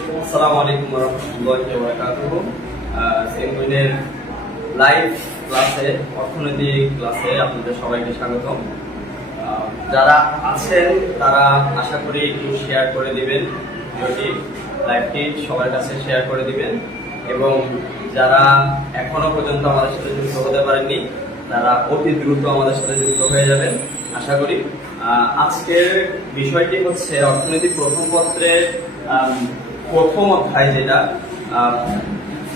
আসসালামু আলাইকুম ওয়া রাহমাতুল্লাহি ওয়া বারাকাতুহু। সেমিনারের লাইভ ক্লাসে, অর্থনৈতিক ক্লাসে আপনাদের সবাইকে স্বাগতম। যারা আছেন তারা আশা করি একটু শেয়ার করে দিবেন, ভিডিওটি লাইভটি সবার কাছে শেয়ার করে দিবেন, এবং যারা এখনো পর্যন্ত আমাদের সাথে যুক্ত হতে পারেননি তারা অতি দ্রুত আমাদের সাথে যুক্ত হয়ে যাবেন আশা করি। আজকের বিষয়টি হচ্ছে অর্থনৈতিক প্রথম পত্রের প্রথম অধ্যায়, যেটা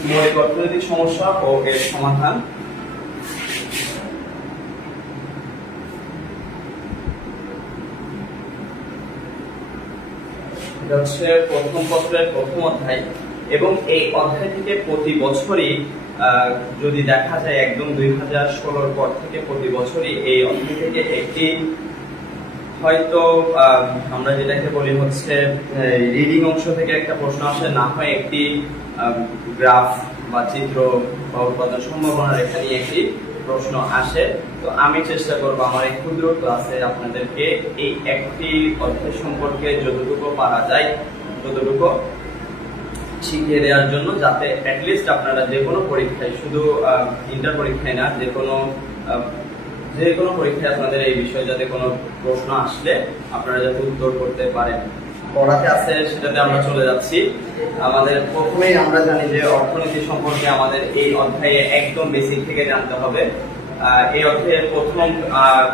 মৌলিক অর্থনৈতিক সমস্যা ও এর সমাধান। এটা হচ্ছে প্রথম পত্রের প্রথম অধ্যায়, এবং এই অধ্যায় থেকে প্রতি বছরই যদি দেখা যায় একদম 2016 পর থেকে প্রতি বছরই এই অধ্যায় থেকে একটি, হয়তো আমরা যেটাকে বলি হচ্ছে রিডিং অংশ থেকে একটা প্রশ্ন আসে, না হয় একটি গ্রাফ বা চিত্র বা উৎপাদন সম্ভাবনা রেখা নিয়ে একটি প্রশ্ন আসে। তো আমি চেষ্টা করবো আমার এই ক্ষুদ্র ক্লাসে আপনাদেরকে এই একটি অধ্যায় সম্পর্কে যতটুকু পারা যায় ততটুকু শিখিয়ে দেওয়ার জন্য, যাতে অ্যাটলিস্ট আপনারা যে কোনো পরীক্ষায়, শুধু ইন্টার পরীক্ষায় না, যে কোনো পরীক্ষায় আপনাদের এই বিষয়ে যাতে কোনো প্রশ্ন আসলে আপনারা যাতে উত্তর করতে পারেন। পড়াতে আছে সেটাতে আমরা চলে যাচ্ছি। আমাদের প্রথমেই আমরা জানি যে অর্থনীতি সম্পর্কে আমাদের এই অধ্যায়ে একদম বেসিক থেকে জানতে হবে। এই অধ্যায়ের প্রথম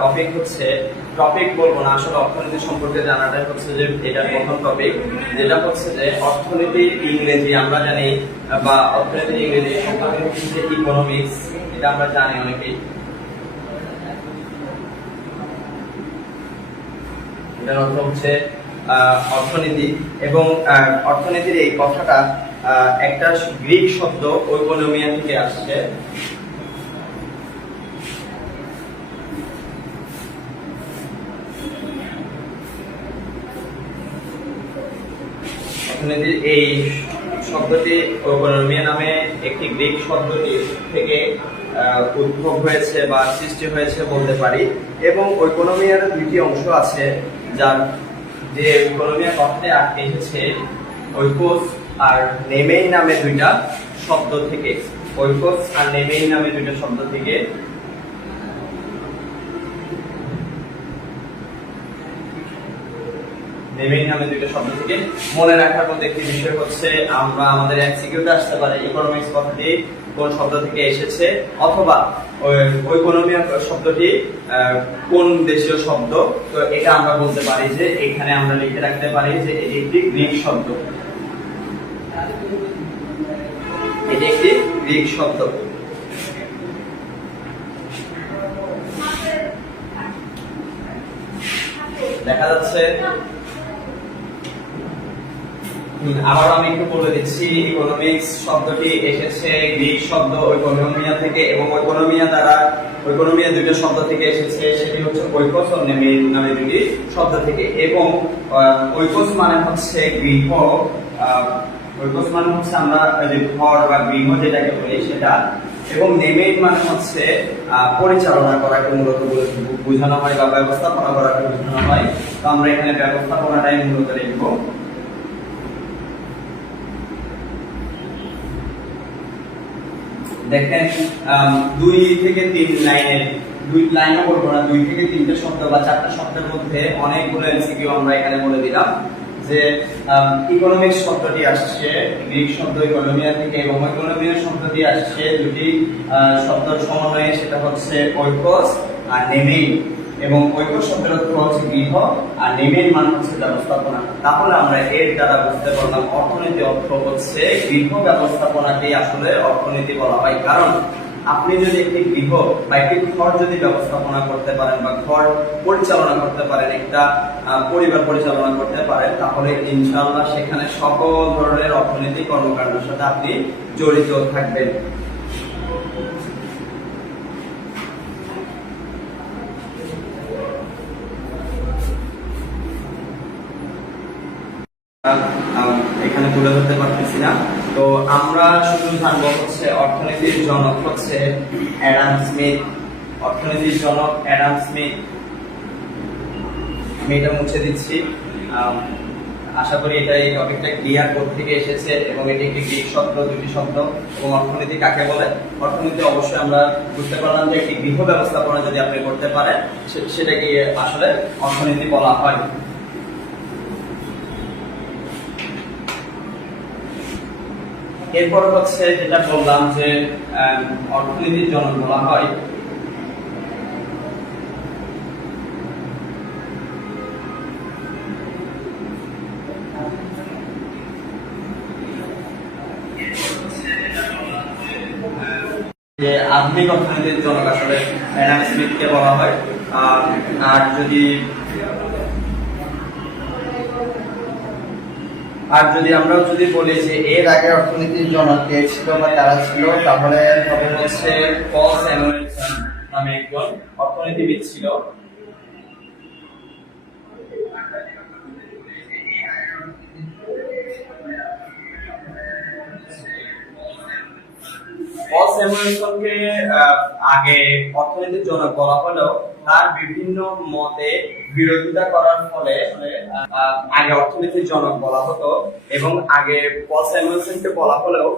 টপিক হচ্ছে, টপিক বলবো না আসলে, অর্থনীতি সম্পর্কে জানাটাই হচ্ছে যে এটার প্রথম টপিক, যেটা হচ্ছে যে অর্থনীতির ইংরেজি আমরা জানি, বা অর্থনীতির ইংরেজি সম্পর্কে হচ্ছে যে ইকোনমিক্স। এটা আমরা জানি অনেকেই, এটার অর্থ হচ্ছে অর্থনীতি। এবং অর্থনীতির এই কথাটা একটা গ্রিক শব্দ ওইকোনমিয়া থেকে আসছে। অর্থনীতির এই শব্দটি ওইকোনমিয়া নামে একটি গ্রিক শব্দটি থেকে উদ্ভব হয়েছে বা সৃষ্টি হয়েছে বলতে পারি। এবং ওইকোনমিয়ার দুইটি অংশ আছে, যার যে ইকোনমিয়া কথাতে এসেছে ওইকোস আর নেমেই নামে দুইটা শব্দ থেকে, ওইকোস আর নেমেই নামে দুইটা শব্দ থেকে। নেমেই নামে দুইটা শব্দ থেকে মনে রাখার মতো একটি বিষয় হচ্ছে, আমরা আমাদের এমসিকিউতে আসতে পারে ইকোনমিক্স কথাটি কোন শব্দ থেকে এসেছে, অথবা ইকোনমিয়া শব্দটি কোন দেশীয় শব্দ। তো এটা আমরা বলতে পারি যে এখানে আমরা লিখে রাখতে পারি যে এটি একটি গ্রিক শব্দ, এটি একটি গ্রিক শব্দ। দেখা যাচ্ছে, আবার আমি একটু বলে দিচ্ছি, ইকোনমিক্স শব্দটি এসেছে গ্রিক শব্দ ওইকোনমিয়া থেকে, এবং ওইকোনমিয়া দুইটা শব্দ থেকে এসেছে, সেটি হচ্ছে ওইকোস ও নেমেই নামে দুটি শব্দ থেকে। এবং ওইকোস মানে হচ্ছে গৃহ, ওইকোস মানে হচ্ছে আমরা যে ঘর বা গৃহ যেটাকে বলি সেটা, এবং নেমেই মানে হচ্ছে পরিচালনা করাকে মূলত বোঝানো হয় বা ব্যবস্থাপনা করাকে বোঝানো হয়। তো আমরা এখানে ব্যবস্থাপনাটাই মূলত লিখব। দেখেন, 2 থেকে 3 লাইনের, 2 লাইনও বলবো না, 2 থেকে 3টে শব্দ বা 4টা শব্দের মধ্যে অনেকগুলো এমসিকিউ আমরা এখানে বলে দিলাম। যে ইকোনমিক্স শব্দটি আসছে গ্রিক শব্দ ইকোনমিয়া থেকে, এবং ইকোনমিয়া শব্দটি আসছে দুটি শব্দের সমন্বয়ে, সেটা হচ্ছে ওইকোস আর নেমেই। এবং ওইকোস শব্দের অর্থ হচ্ছে গৃহ আর নেমেই মানে হচ্ছে ব্যবস্থাপনা। তাহলে আমরা এর দ্বারা বুঝতে পারলাম অর্থনীতি অর্থ হচ্ছে গৃহ ব্যবস্থাপনাকেই আসলে অর্থনীতি বলা হয়। কারণ আপনি যদি একটি গৃহ বা একটি ঘর যদি ব্যবস্থাপনা করতে পারেন বা ঘর পরিচালনা করতে পারেন, একটা পরিবার পরিচালনা করতে পারেন, তাহলে ইনশাআল্লাহ সেখানে সকল ধরনের অর্থনৈতিক কর্মকাণ্ডের সাথে আপনি জড়িত থাকবেন। এখানে তুলে ধরতে পারতেছি না। তো আমরা শুধু জানবো হচ্ছে অর্থনীতির জনক হচ্ছে অ্যাডাম স্মিথ। অর্থনীতির জনক অ্যাডাম স্মিথ, আমি এটা মুছে দিচ্ছি। আশা করি এই টপিকটা ক্লিয়ার থেকে এসেছে এবং এটি একটি গ্রিক শব্দ, দুটি শব্দ। এবং অর্থনীতি কাকে বলে? অর্থনীতি অবশ্যই আমরা বুঝতে পারলাম যে একটি গৃহ ব্যবস্থাপনা যদি আপনি করতে পারেন সেটাকে আসলে অর্থনীতি বলা হয়। এরপর হচ্ছে যেটা বললাম যে অর্থনীতির জনক বলা হয়। যে আধুনিক অর্থনীতির জনক আসলে অ্যাডাম স্মিথকে বলা হয়। আর যদি আমরা বলি যে এর আগে অর্থনীতির জনক কে ছিল বা কারা ছিল, তাহলে হবে হচ্ছে পল স্যামুয়েলসন নামে একজন অর্থনীতিবিদ ছিল। পল স্যামুয়েলসনকে আগে অর্থনীতির জনক বলা হলেও তার বিভিন্ন মতে বিরোধিতা করার ফলে আগে অর্থনীতির জনক বলা হতো। এবং আগে পল স্যামুয়েলসনকে বলা হলেও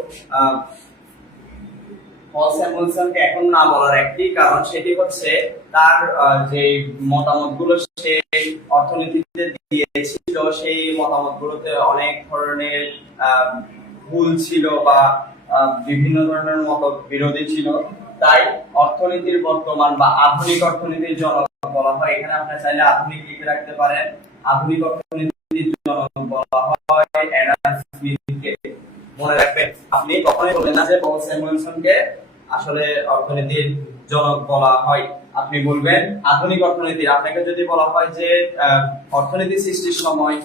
পল স্যামুয়েলসনকে এখন না বলার একটি কারণ, সেটি হচ্ছে তার যে মতামতগুলো সে অর্থনীতিতে দিয়েছিল সেই মতামতগুলোতে অনেক ধরনের ভুল ছিল বা বিভিন্ন ধরনের মত বিরোধী ছিল। তাই অর্থনীতির বর্তমান বা আধুনিক অর্থনীতির জনক বলা হয়। এখানে আপনি চাইলে আধুনিক লিখে রাখতে পারেন। আধুনিক অর্থনীতির জনক বলা হয় অ্যাডাম স্মিথকে। মনে রাখবেন, আপনি কখনোই বলবেন না যে পল স্যামুয়েলসনকে আসলে অর্থনীতির জনক বলা হয়। আপনি বলবেন আধুনিক অর্থনীতি। আপনাকে যদি বলা হয় যে অর্থনীতি সৃষ্টির সময়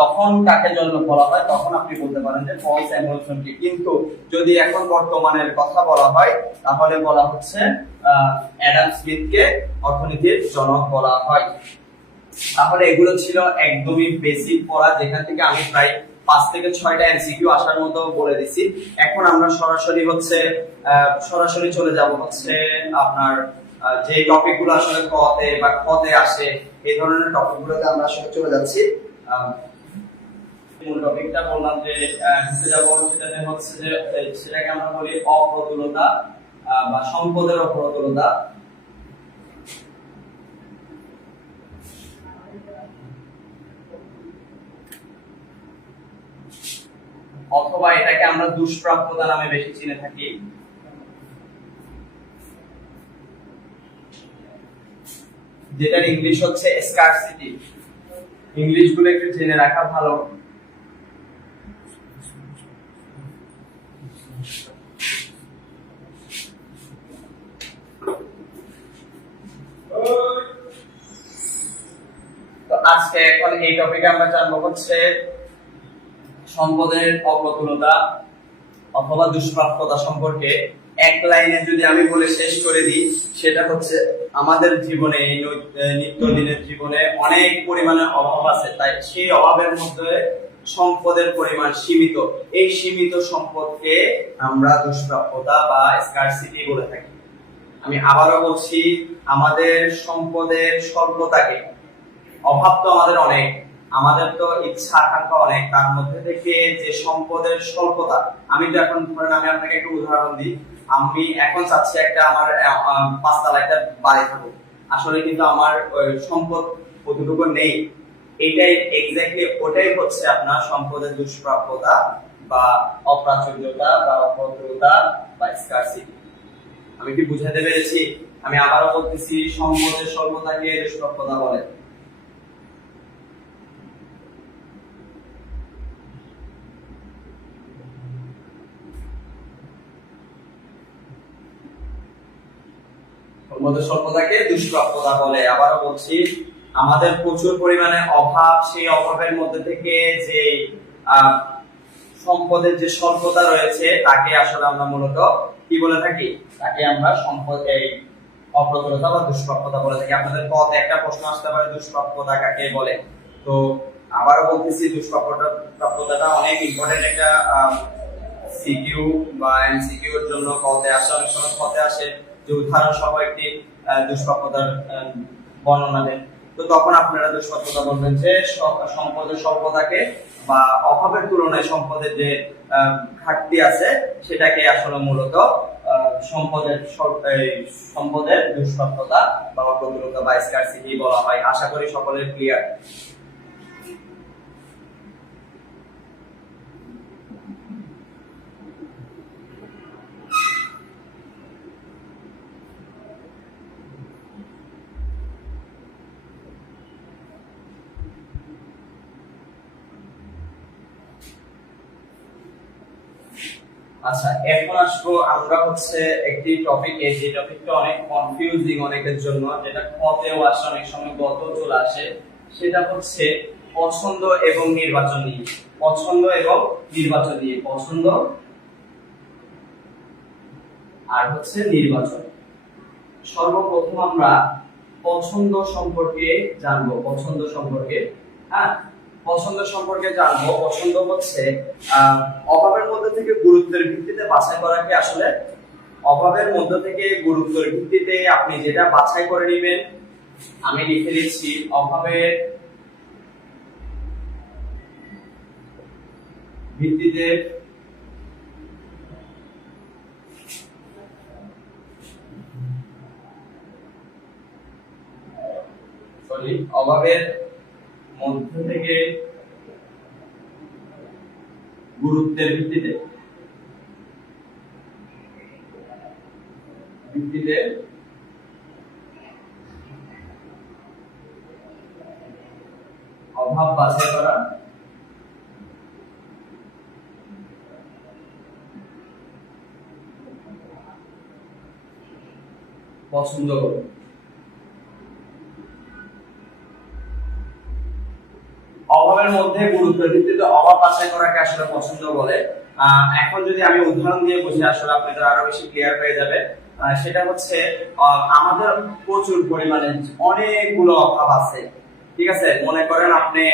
তখন কাকে জনক বলা হয়, তখন আপনি বলতে পারেন যে পল স্যামুয়েলসনকে। কিন্তু যদি এখন বর্তমানের কথা বলা হয় তাহলে বলা হচ্ছে অ্যাডাম স্মিথকে অর্থনীতির জনক বলা হয়। তাহলে এগুলো ছিল একদমই বেসিক পড়া, যেখান থেকে আমি প্রায় 5 থেকে 6টা এমসিকিউ আসার মতো বলে দিছি। এখন আমরা সরাসরি চলে যাব হচ্ছে আপনার যে টপিকগুলো আসলে কতে বা খতে আসে, এই ধরনের টপিকগুলোতে আমরা আসলে চলে যাচ্ছি। মূল টপিকটা বললাম যে সেটাতে হচ্ছে যে সেটাকে আমরা বলি অপ্রতুলতা বা সম্পদের অপ্রতুলতা। অথবা এটাকে আমরা দুষ্প্রাপ্যতা নামে বেশি চিনে থাকি। যেটার ইংলিশ হচ্ছে স্কারসিটি। ইংলিশ গুলো একটু জেনে রাখা ভালো। তো আজকে এখন এই টপিকে আমরা জানবো হচ্ছে সম্পদের অপ্রতুলতা অথবা দুষ্প্রাপ্যতা সম্পর্কে। এক লাইনে যদি আমি বলে শেষ করে দিই, সেটা হচ্ছে আমাদের জীবনে, নিত্যদিনের জীবনে অনেক পরিমাণে অভাব আছে। তাই সেই অভাবের মধ্যে সম্পদের পরিমাণ সীমিত। এই সীমিত সম্পদকে আমরা দুষ্প্রাপ্যতা বা স্কারসিটি বলে থাকি। আমি আবারও বলছি, আমাদের সম্পদের স্বল্পতাকে, অভাব তো আমাদের অনেক, আমাদের তো ইচ্ছা আকাঙ্ক্ষা অনেক, তার মধ্যে থেকে যে সম্পদের স্বল্পতা। আমি তো এখন ধরেন আমি আপনাকে একটু উদাহরণ দিই। আমি এখন চাচ্ছি একটা আমার 5 তলা একটা বাড়ি থাকুক, আসলে কিন্তু আমার সম্পদ কতটুকু নেই। এইটাই এক্স্যাক্টলি ওটাই হচ্ছে আপনার সম্পদের দুষ্প্রাপ্যতা বা অপ্রাচুর্যতা বা অপ্রতুলতা বা স্কারসিটি। আমি কি বুঝাতে পেরেছি? আমি আবারও বলতেছি, সম্পদের স্বল্পতাকে দুষ্প্রাপ্যতা বলে। সম্পদের স্বল্পতাকে দুষ্প্রাপ্যতা বলে। আবারও বলছি, আমাদের প্রচুর পরিমাণে অভাব, সেই অভাবের মধ্যে থেকে যে সম্পদের যে স্বল্পতা রয়েছে তাকে আসলে আমরা মূলত কি বলে থাকি? তাকে আমরা সম্পদ এই অপ্রতুলতা বা দুষ্প্রাপ্যতা বলে থাকি। আপনাদের পথে একটা প্রশ্ন আসতে পারে, দুষ্প্রাপ্যতা কাকে বলে? তো আবারও বলতেছি, দুষ্প্রাপ্যতাটা অনেক ইম্পর্টেন্ট একটা সিকিউ বা এমসিকিউ এর জন্য পথে আসে। অনেক সময় পথে আসে যে উদাহরণ সহ একটি দুষ্প্রাপ্যতার বর্ণনা দেন। তো তখন আপনারা যে সত্যতা বলবেন যে সম্পদের স্বল্পতাকে বা অভাবের তুলনায় সম্পদের যে ঘাটতি আছে সেটাকে আসলে মূলত সম্পদের দুঃস্বল্পতা বা অপ্রতুলতা বা স্কারসিটি বলা হয়। আশা করি সকলের ক্লিয়ার। আচ্ছা, এখন আসবো আমরা হচ্ছে একটি টপিকে, যে টপিকটা অনেক কনফিউজিং অনেকের জন্য, যেটা খতেও আসে অনেক সময় গত চলে আসে, সেটা হচ্ছে পছন্দ এবং নির্বাচন নিয়ে। পছন্দ এবং নির্বাচন নিয়ে, পছন্দ আর হচ্ছে নির্বাচন। সর্বপ্রথম আমরা পছন্দ সম্পর্কে জানবো। পছন্দ সম্পর্কে, হ্যাঁ, পছন্দ সম্পর্কে জানবো। পছন্দ হচ্ছে অভাবের মধ্যে থেকে গুরুত্বের ভিত্তিতে বাছাই করাকে আসলে, অভাবের মধ্যে থেকে গুরুত্বের ভিত্তিতে আপনি যেটা বাছাই করে নেবেন, আমি লিখে দিচ্ছি অভাবের ভিত্তিতে অভাবের মধ্যে থেকে গুরুত্বের ভিত্তিতে অভাব বাছাই করা পছন্দ করুন। অভাবের মধ্যে গুরুত্বের ভিত্তিতে অভাব বাছাই করাকে আসলে পছন্দ বলে। এখন যদি আমি উদাহরণ দিয়ে বুঝি আসলে আপনাদের আরো বেশি ক্লিয়ার হয়ে যাবে। সেটা হচ্ছে আমাদের প্রচুর পরিমাণে অনেকগুলো অভাব আছে, ঠিক আছে। মনে করেন আপনি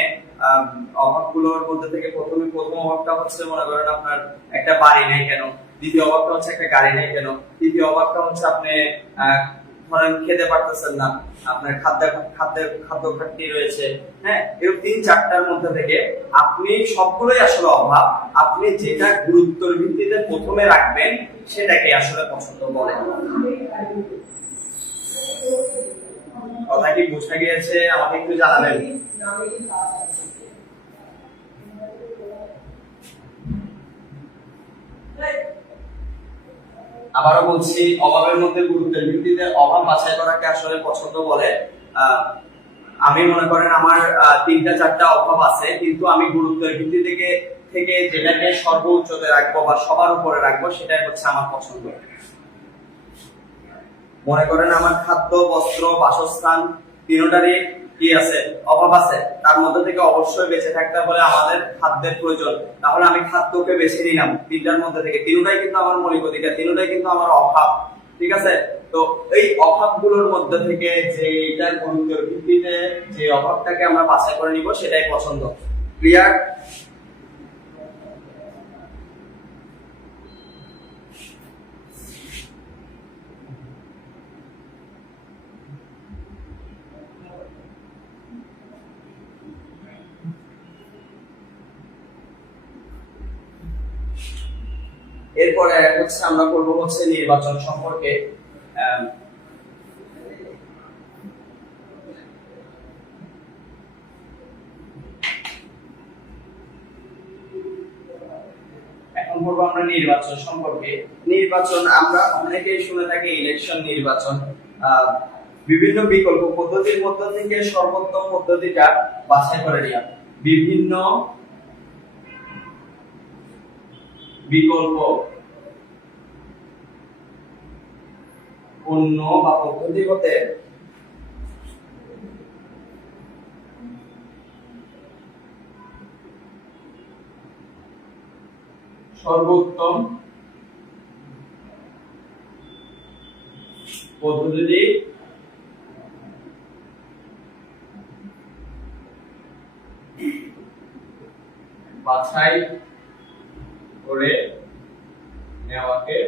অভাবগুলোর মধ্যে থেকে প্রথম অভাবটা হচ্ছে, মনে করেন আপনার একটা বাড়ি নেই কেন, দ্বিতীয় অভাবটা হচ্ছে একটা গাড়ি নেই কেন, তৃতীয় অভাবটা হচ্ছে আপনি ধরেন খেতে পারতেছেন না, আপনার খাদ্য ঘাটতি রয়েছে, হ্যাঁ। এরকম ৩-৪টার মধ্যে থেকে আপনি সবগুলোই আসলে অভাব, আপনি যেটা গুরুত্বের ভিত্তিতে প্রথমে রাখবেন সেটাকে আসলে পছন্দ বলে। কথা কি বুঝা গিয়েছে? আমাকে একটু জানাবেন। আবারও বলছি, অভাবের মধ্যে গুরুত্বের ভিত্তিতে অভাব বাছাই করাকে আসলে পছন্দ বলে। আমি মনে করেন আমার ৩-৪টা অভাব আছে, কিন্তু আমি গুরুত্বের ভিত্তি থেকে যেটাকে সর্বোচ্চতে রাখবো বা সবার উপরে রাখবো সেটাই হচ্ছে আমার পছন্দ। মনে করেন আমার খাদ্য, বস্ত্র, বাসস্থান তিনটারই কি আছে, অভাব আছে, তার মধ্যে থেকে অবশ্যই বেঁচে থাকতে হলে আমাদের খাদ্যের প্রয়োজন, তাহলে আমি খাদ্যকে বেছে নিলাম। তিনটার মধ্যে থেকে তিনটাই কিন্তু আমার মৌলিক অধিকার, তিনটাই কিন্তু আমার অভাব, ঠিক আছে। তো এই অভাবগুলোর মধ্যে থেকে যে এটা গুরুত্বের ভিত্তিতে যে অভাবটাকে আমরা বাছাই করে নিব সেটাই পছন্দ। ক্লিয়ার? এরপরে হচ্ছে আমরা করব হচ্ছে নির্বাচন সম্পর্কে। এখন করব আমরা নির্বাচন সম্পর্কে। নির্বাচন আমরা অনেকেই শুনে থাকি ইলেকশন নির্বাচন। বিভিন্ন বিকল্প পদ্ধতির মধ্যে থেকে সর্বোত্তম পদ্ধতিটা বাছাই করে নেওয়া। বিভিন্ন বিকল্প পণ্য বা পদ্ধতি হতে সর্বোত্তম পদ্ধতি বাছাই করে নেওয়াকে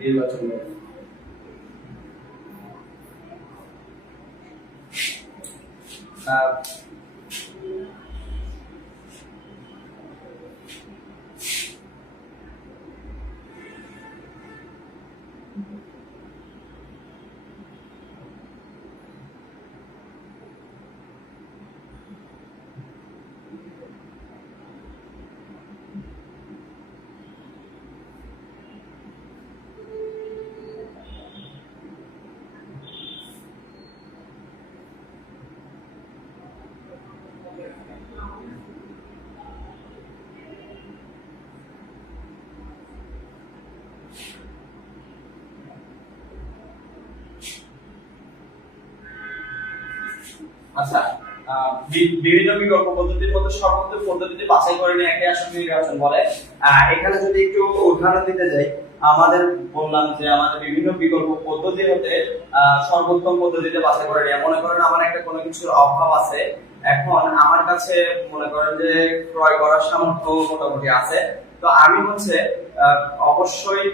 নির্বাচন বলে। আহ, আচ্ছা, বিভিন্ন বিকল্প পদ্ধতির মধ্যে সর্বোত্তম পদ্ধতিতে বাছাই করে নিয়ে একে আসলে নির্বাচন বলে। এখানে যদি একটু উদাহরণ দিতে যাই, আমাদের বললাম যে আমাদের বিভিন্ন বিকল্প পদ্ধতি হতে সর্বোত্তম পদ্ধতিতে বাছাই করে নিয়ে, মনে করেন আমার একটা কোনো কিছুর অভাব আছে, এখন আমার কাছে মনে করেন যে ক্রয় করার সামর্থ্য মোটামুটি আছে, তো আমি হচ্ছে অবশ্যই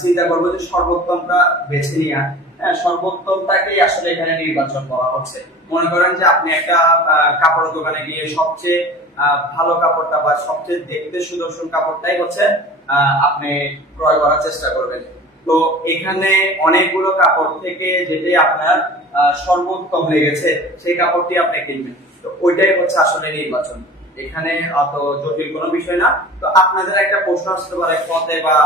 চিন্তা করবো যে সর্বোত্তমটা বেছে নেওয়া। হ্যাঁ, সর্বোত্তমটাকেই আসলে এখানে নির্বাচন করা হচ্ছে। মনে করেন যে আপনি একটা কাপড়ের দোকানে গিয়ে সবচেয়ে ভালো কাপড়টা বা সবচেয়ে দেখতে সুদর্শন কাপড়টাই হচ্ছে আপনি ক্রয় করার চেষ্টা করবেন। তো এখানে অনেকগুলো কাপড় থেকে যেটাই আপনার সর্বোত্তম লেগেছে সেই কাপড়টি আপনি কিনবেন, তো ওইটাই হচ্ছে আসলে নির্বাচন। এখানে অত জটিল কোনো বিষয় না। তো আপনাদের একটা প্রশ্ন আসতে পারে পথে বা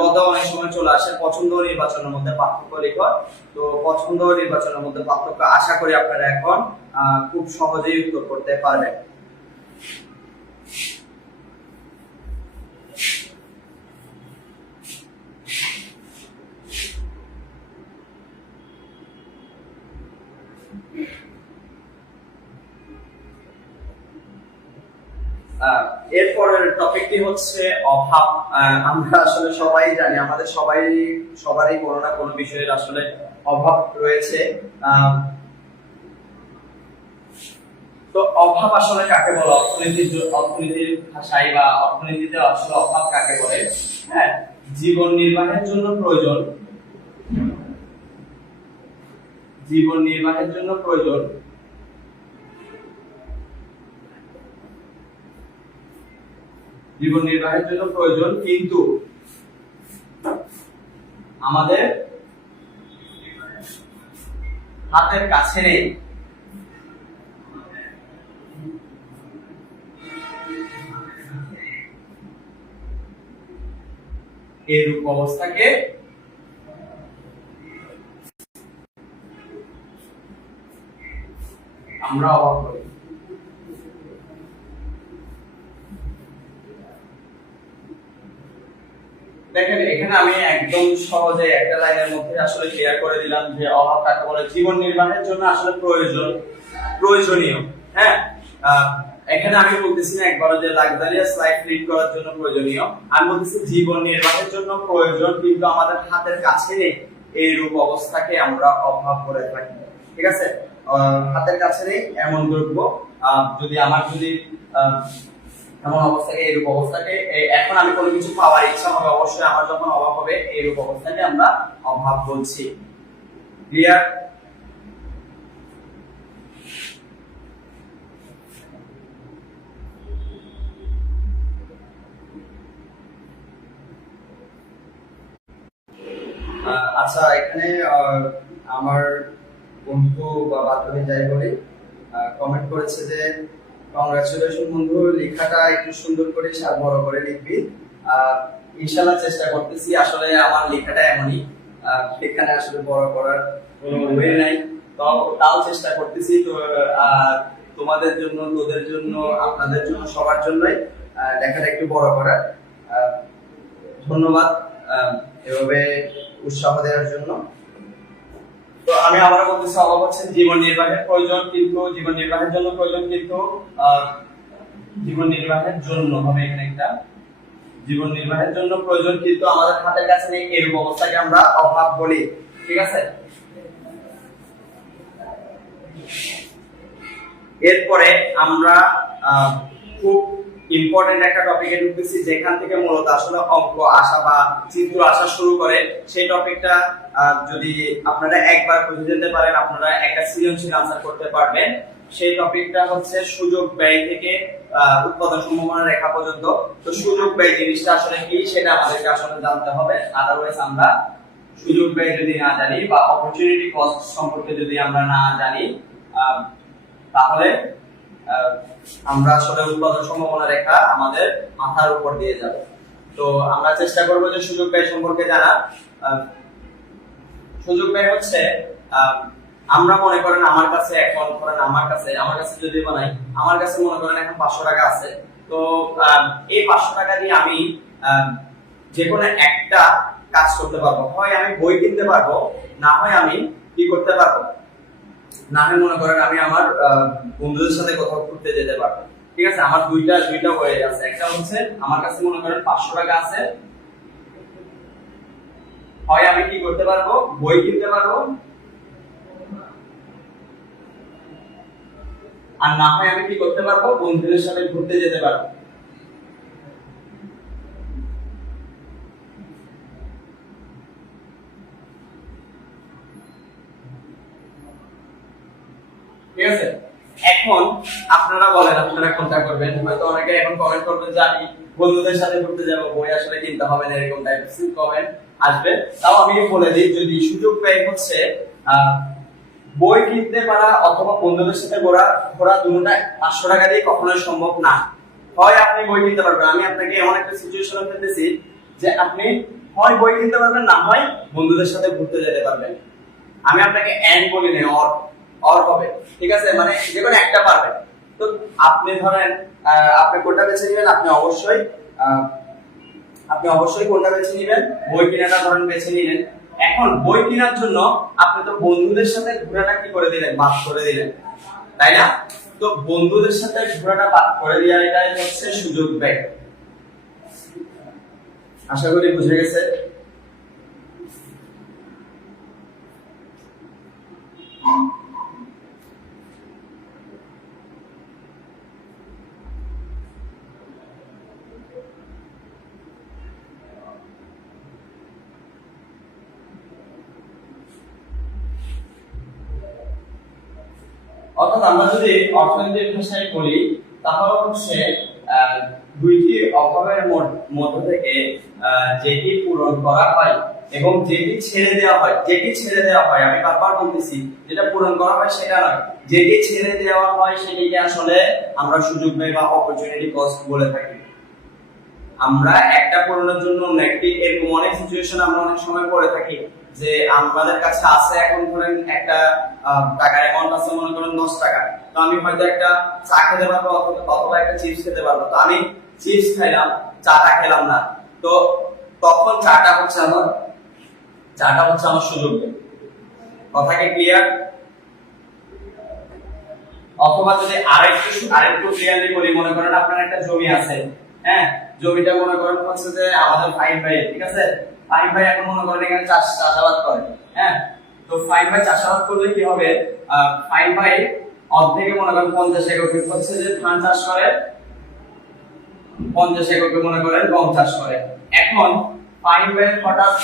গত অনেক সময় চলে আসে পছন্দ ও নির্বাচনের মধ্যে পার্থক্য লিখো। তো পছন্দ ও নির্বাচনের মধ্যে পার্থক্য আশা করি আপনারা এখন খুব সহজেই উত্তর করতে পারবেন। এরপরের টপিকটি হচ্ছে অভাব। আমরা আসলে সবাই জানি, আমাদের সবারই কোনো না কোনো বিষয়ের আসলে অভাব রয়েছে। তো অভাব আসলে কাকে বলে, অর্থনীতির ভাষায় বা অর্থনীতিতে আসলে অভাব কাকে বলে? হ্যাঁ, জীবন নির্বাহের জন্য প্রয়োজন, জীবন নির্বাহের জন্য প্রয়োজন জীবন নির্বাহের জন্য প্রয়োজন কিন্তু আমাদের হাতের কাছে নেই। এরূপ অবস্থাকে আমরা অভাব বলি। দেখেন, এখানে আমি একদম সহজে একটা লাইনের মধ্যে আসলে শেয়ার করে দিলাম যে অভাব কাকে বলে। জীবন নির্বাহের জন্য আসলে প্রয়োজনীয়। হ্যাঁ, এখানে আমি বলতেছি না একবারে যে লাক্সারিয়াস লাইফ লিড করার জন্য প্রয়োজনীয়, আমি বলতেছি জীবন নির্বাহের জন্য প্রয়োজন কিন্তু আমাদের হাতের কাছে নেই, এইরূপ অবস্থাকে আমরা অভাব বলে থাকি। ঠিক আছে, হাতের কাছে নেই এমন দ্রব্য, যদি এমন অবস্থাকে, এইরূপ অবস্থাকে, এখন আমি কোনো কিছু পাওয়ার ইচ্ছা হবে, অবশ্যই আমার যখন অভাব হবে এইরূপ অবস্থাকে আমরা অভাব বলছি। ক্লিয়ার? আচ্ছা, এখানে আমার বন্ধু বা বান্ধবী যাই বলি কমেন্ট করেছে যে কংগ্রাচুলেশন বন্ধু, লেখাটা একটু সুন্দর করে আর বড় করে লিখবি। ইনশাআল্লাহ চেষ্টা করতেছি। আসলে আমার লেখাটা এমনই, এখানে আসলে বড় করার কোনো ওয়ে নাই, তাও চেষ্টা করতেছি। তো তোমাদের জন্য, তোদের জন্য, আপনাদের জন্য, সবার জন্যই লেখাটা একটু বড় করার। ধন্যবাদ এভাবে উৎসাহ দেওয়ার জন্য। তো আমি আবার বলতেছি, অভাব হচ্ছে জীবন নির্বাহের প্রয়োজন কিন্তু জীবন নির্বাহের জন্য প্রয়োজন কিন্তু জীবন নির্বাহের জন্য হবে এখানে একটা, জীবন নির্বাহের জন্য প্রয়োজন কিন্তু আমাদের হাতের কাছে নেই, এরূপ অবস্থাকে আমরা অভাব বলি। ঠিক আছে, এরপরে আমরা খুব ইম্পর্টেন্ট একটা টপিকে ঢুকতেছি, যেখান থেকে মূলত আসলে অঙ্ক আসা বা চিত্র আসা শুরু করে। সেই টপিকটা যদি আপনারা একবার বুঝে যেতে পারেন, আপনারা একটা সৃজনশীল আনসার করতে পারবেন। সেই টপিকটা হচ্ছে সুযোগ ব্যয় থেকে উৎপাদন সম্ভাবনা রেখা পর্যন্ত। তো সুযোগ ব্যয় জিনিসটা আসলে কি সেটা আমাদেরকে আসলে জানতে হবে, আদারওয়াইজ আমরা সুযোগ ব্যয় যদি না জানি বা অপরচুনিটি কস্ট সম্পর্কে যদি আমরা না জানি তাহলে আমরা আসলে উৎপাদন সম্ভাবনা রেখা আমাদের মাথার উপর দিয়ে যাবে। তো আমরা চেষ্টা করব যে সুযোগ ব্যয় সম্পর্কে জানা। সুযোগ ব্যয় হচ্ছে আমরা মনে করেন আমার কাছে এখন ধরেন আমার কাছে যদি বানাই, আমার কাছে মনে করেন এখন 500 টাকা আছে। তো এই 500 টাকা দিয়ে আমি যে কোনো একটা কাজ করতে পারবো, হয় আমি বই কিনতে পারবো, না হয় আমি কি করতে পারবো, না হয় মনে করেন আমি আমার বন্ধুদের সাথে কোথাও ঘুরতে যেতে পারবো। ঠিক আছে, আমার দুইটা হয়ে আছে। একটা হচ্ছে আমার কাছে মনে করেন 500 টাকা আছে, হয় আমি কি করতে পারবো, বই কিনতে পারবো, আর না হয় আমি কি করতে পারবো, বন্ধুদের সাথে ঘুরতে যেতে পারবো। ঠিক আছে, এখন আপনারা বলেন আপনারা কোনটা করবেন? হয়তো অনেকে এখন কমেন্ট করবেন যে আমি বন্ধুদের সাথে ঘুরতে যাব, বই আসলে কিনতে হবে না, এরকম টাইপের কমেন্ট আসবে। তাও আমি বলে দিই, যদি সুযোগ ব্যয় হচ্ছে বই কিনতে পারা অথবা বন্ধুদের সাথে ঘোরা দুটোটা 500 টাকা দিয়ে কখনোই সম্ভব না। হয় আপনি বই কিনতে পারবেন, আমি আপনাকে এমন একটা সিচুয়েশনে ফেলতেছি যে আপনি হয় বই কিনতে পারবেন, না হয় বন্ধুদের সাথে ঘুরতে যেতে পারবেন। আমি আপনাকে এন্ড বলি না, অর হবে। ঠিক আছে, মানে যে কোনো একটা পারবেন। তো আপনি ধরেন আপনি কোনটা বেছে নেবেন, আপনি অবশ্যই কোনটা বেছে নেবেন, বই কেনাটা ধরেন বেছে নিলেন। এখন বই কেনার জন্য আপনি তো বন্ধুদের সাথে ঘোরাটা কি করে দিলেন, বাদ করে দিলেন, তাই না? তো বন্ধুদের সাথে ঘোরাটা বাদ করে দেওয়া, এটাই হচ্ছে সুযোগ ব্যয়। আশা করি বুঝে গেছে। অর্থাৎ আমরা যদি অর্থনৈতিক ভাষায় বলি তাহলে হচ্ছে দুইটি অভাবের মধ্য থেকে যেটি পূরণ করা হয় এবং যেটি ছেড়ে দেওয়া হয়, আমি বারবার বলতেছি, যেটা পূরণ করা হয় সেটা নয়, যেটি ছেড়ে দেওয়া হয় সেটিকে আসলে আমরা সুযোগ ব্যয় বা অপরচুনিটি কস্ট বলে থাকি। আমরা একটা পূরণের জন্য একটি এরকম অনেক সিচুয়েশন আমরা অনেক সময় পড়ে থাকি যে আমাদের কাছে আছে, এখন ধরেন একটা টাকার অ্যামাউন্ট আছে, মনে করেন 10 টাকা। তো আমি হয়তো একটা চা খেতে পারবো অথবা একটা চিপস খেতে পারবো। তো আমি চিপস খাইলাম, চাটা খেলাম না। তো তখন চাটা হচ্ছে আমার সুযোগ। কথা কি ক্লিয়ার? অথবা যদি আরেকটু ক্লিয়ারলি বলি, মনে করেন আপনার একটা জমি আছে, হ্যাঁ, জমিটা মনে করেন হচ্ছে যে আমাদের ফাইভ ভাই, ঠিক আছে, ফাইভ ভাই এখন মনে করেন এখানে চাষাবাদ করে, হ্যাঁ। তো ফাইভ ভাই চাষাবাদ করলে কি হবে, ফাইভ ভাই অর্ধেকে মনে করেন 50 এককে হচ্ছে যে ধান চাষ করে, 50 এককে মনে করেন গম চাষ করে। এখন ফাইভ ভাই হঠাৎ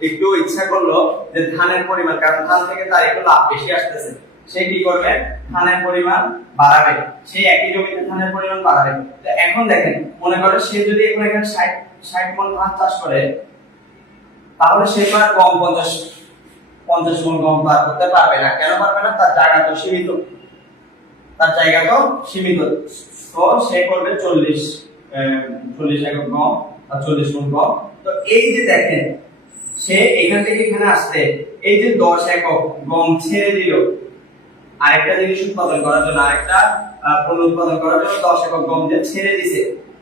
একটু ইচ্ছা করলো যে ধানের পরিমাণ, কারণ ধান থেকে তার একটু লাভ বেশি আসতেছে, সে কি করবে, ধানের পরিমাণ বাড়াবে, সেই একই জমিতে ধানের পরিমাণ বাড়াবে। তো এখন দেখেন, মনে করে সে যদি এখানে 60 মণ ধান চাষ করে, তাহলে সে আর গম 50 মণ গম পার করতে পারবে না। কেন পারবে না? তার জায়গা তো সীমিত, তো সে করবে 40 একক গম বা 40 মণ গম। তো এই যে দেখেন, সে এখান থেকে এখানে আসতে এই যে 10 একক গম ছেড়ে দিল আরেকটা জিনিস উৎপাদন করার জন্য, আরেকটা পণ্য উৎপাদন করার জন্য 10 একক গম যে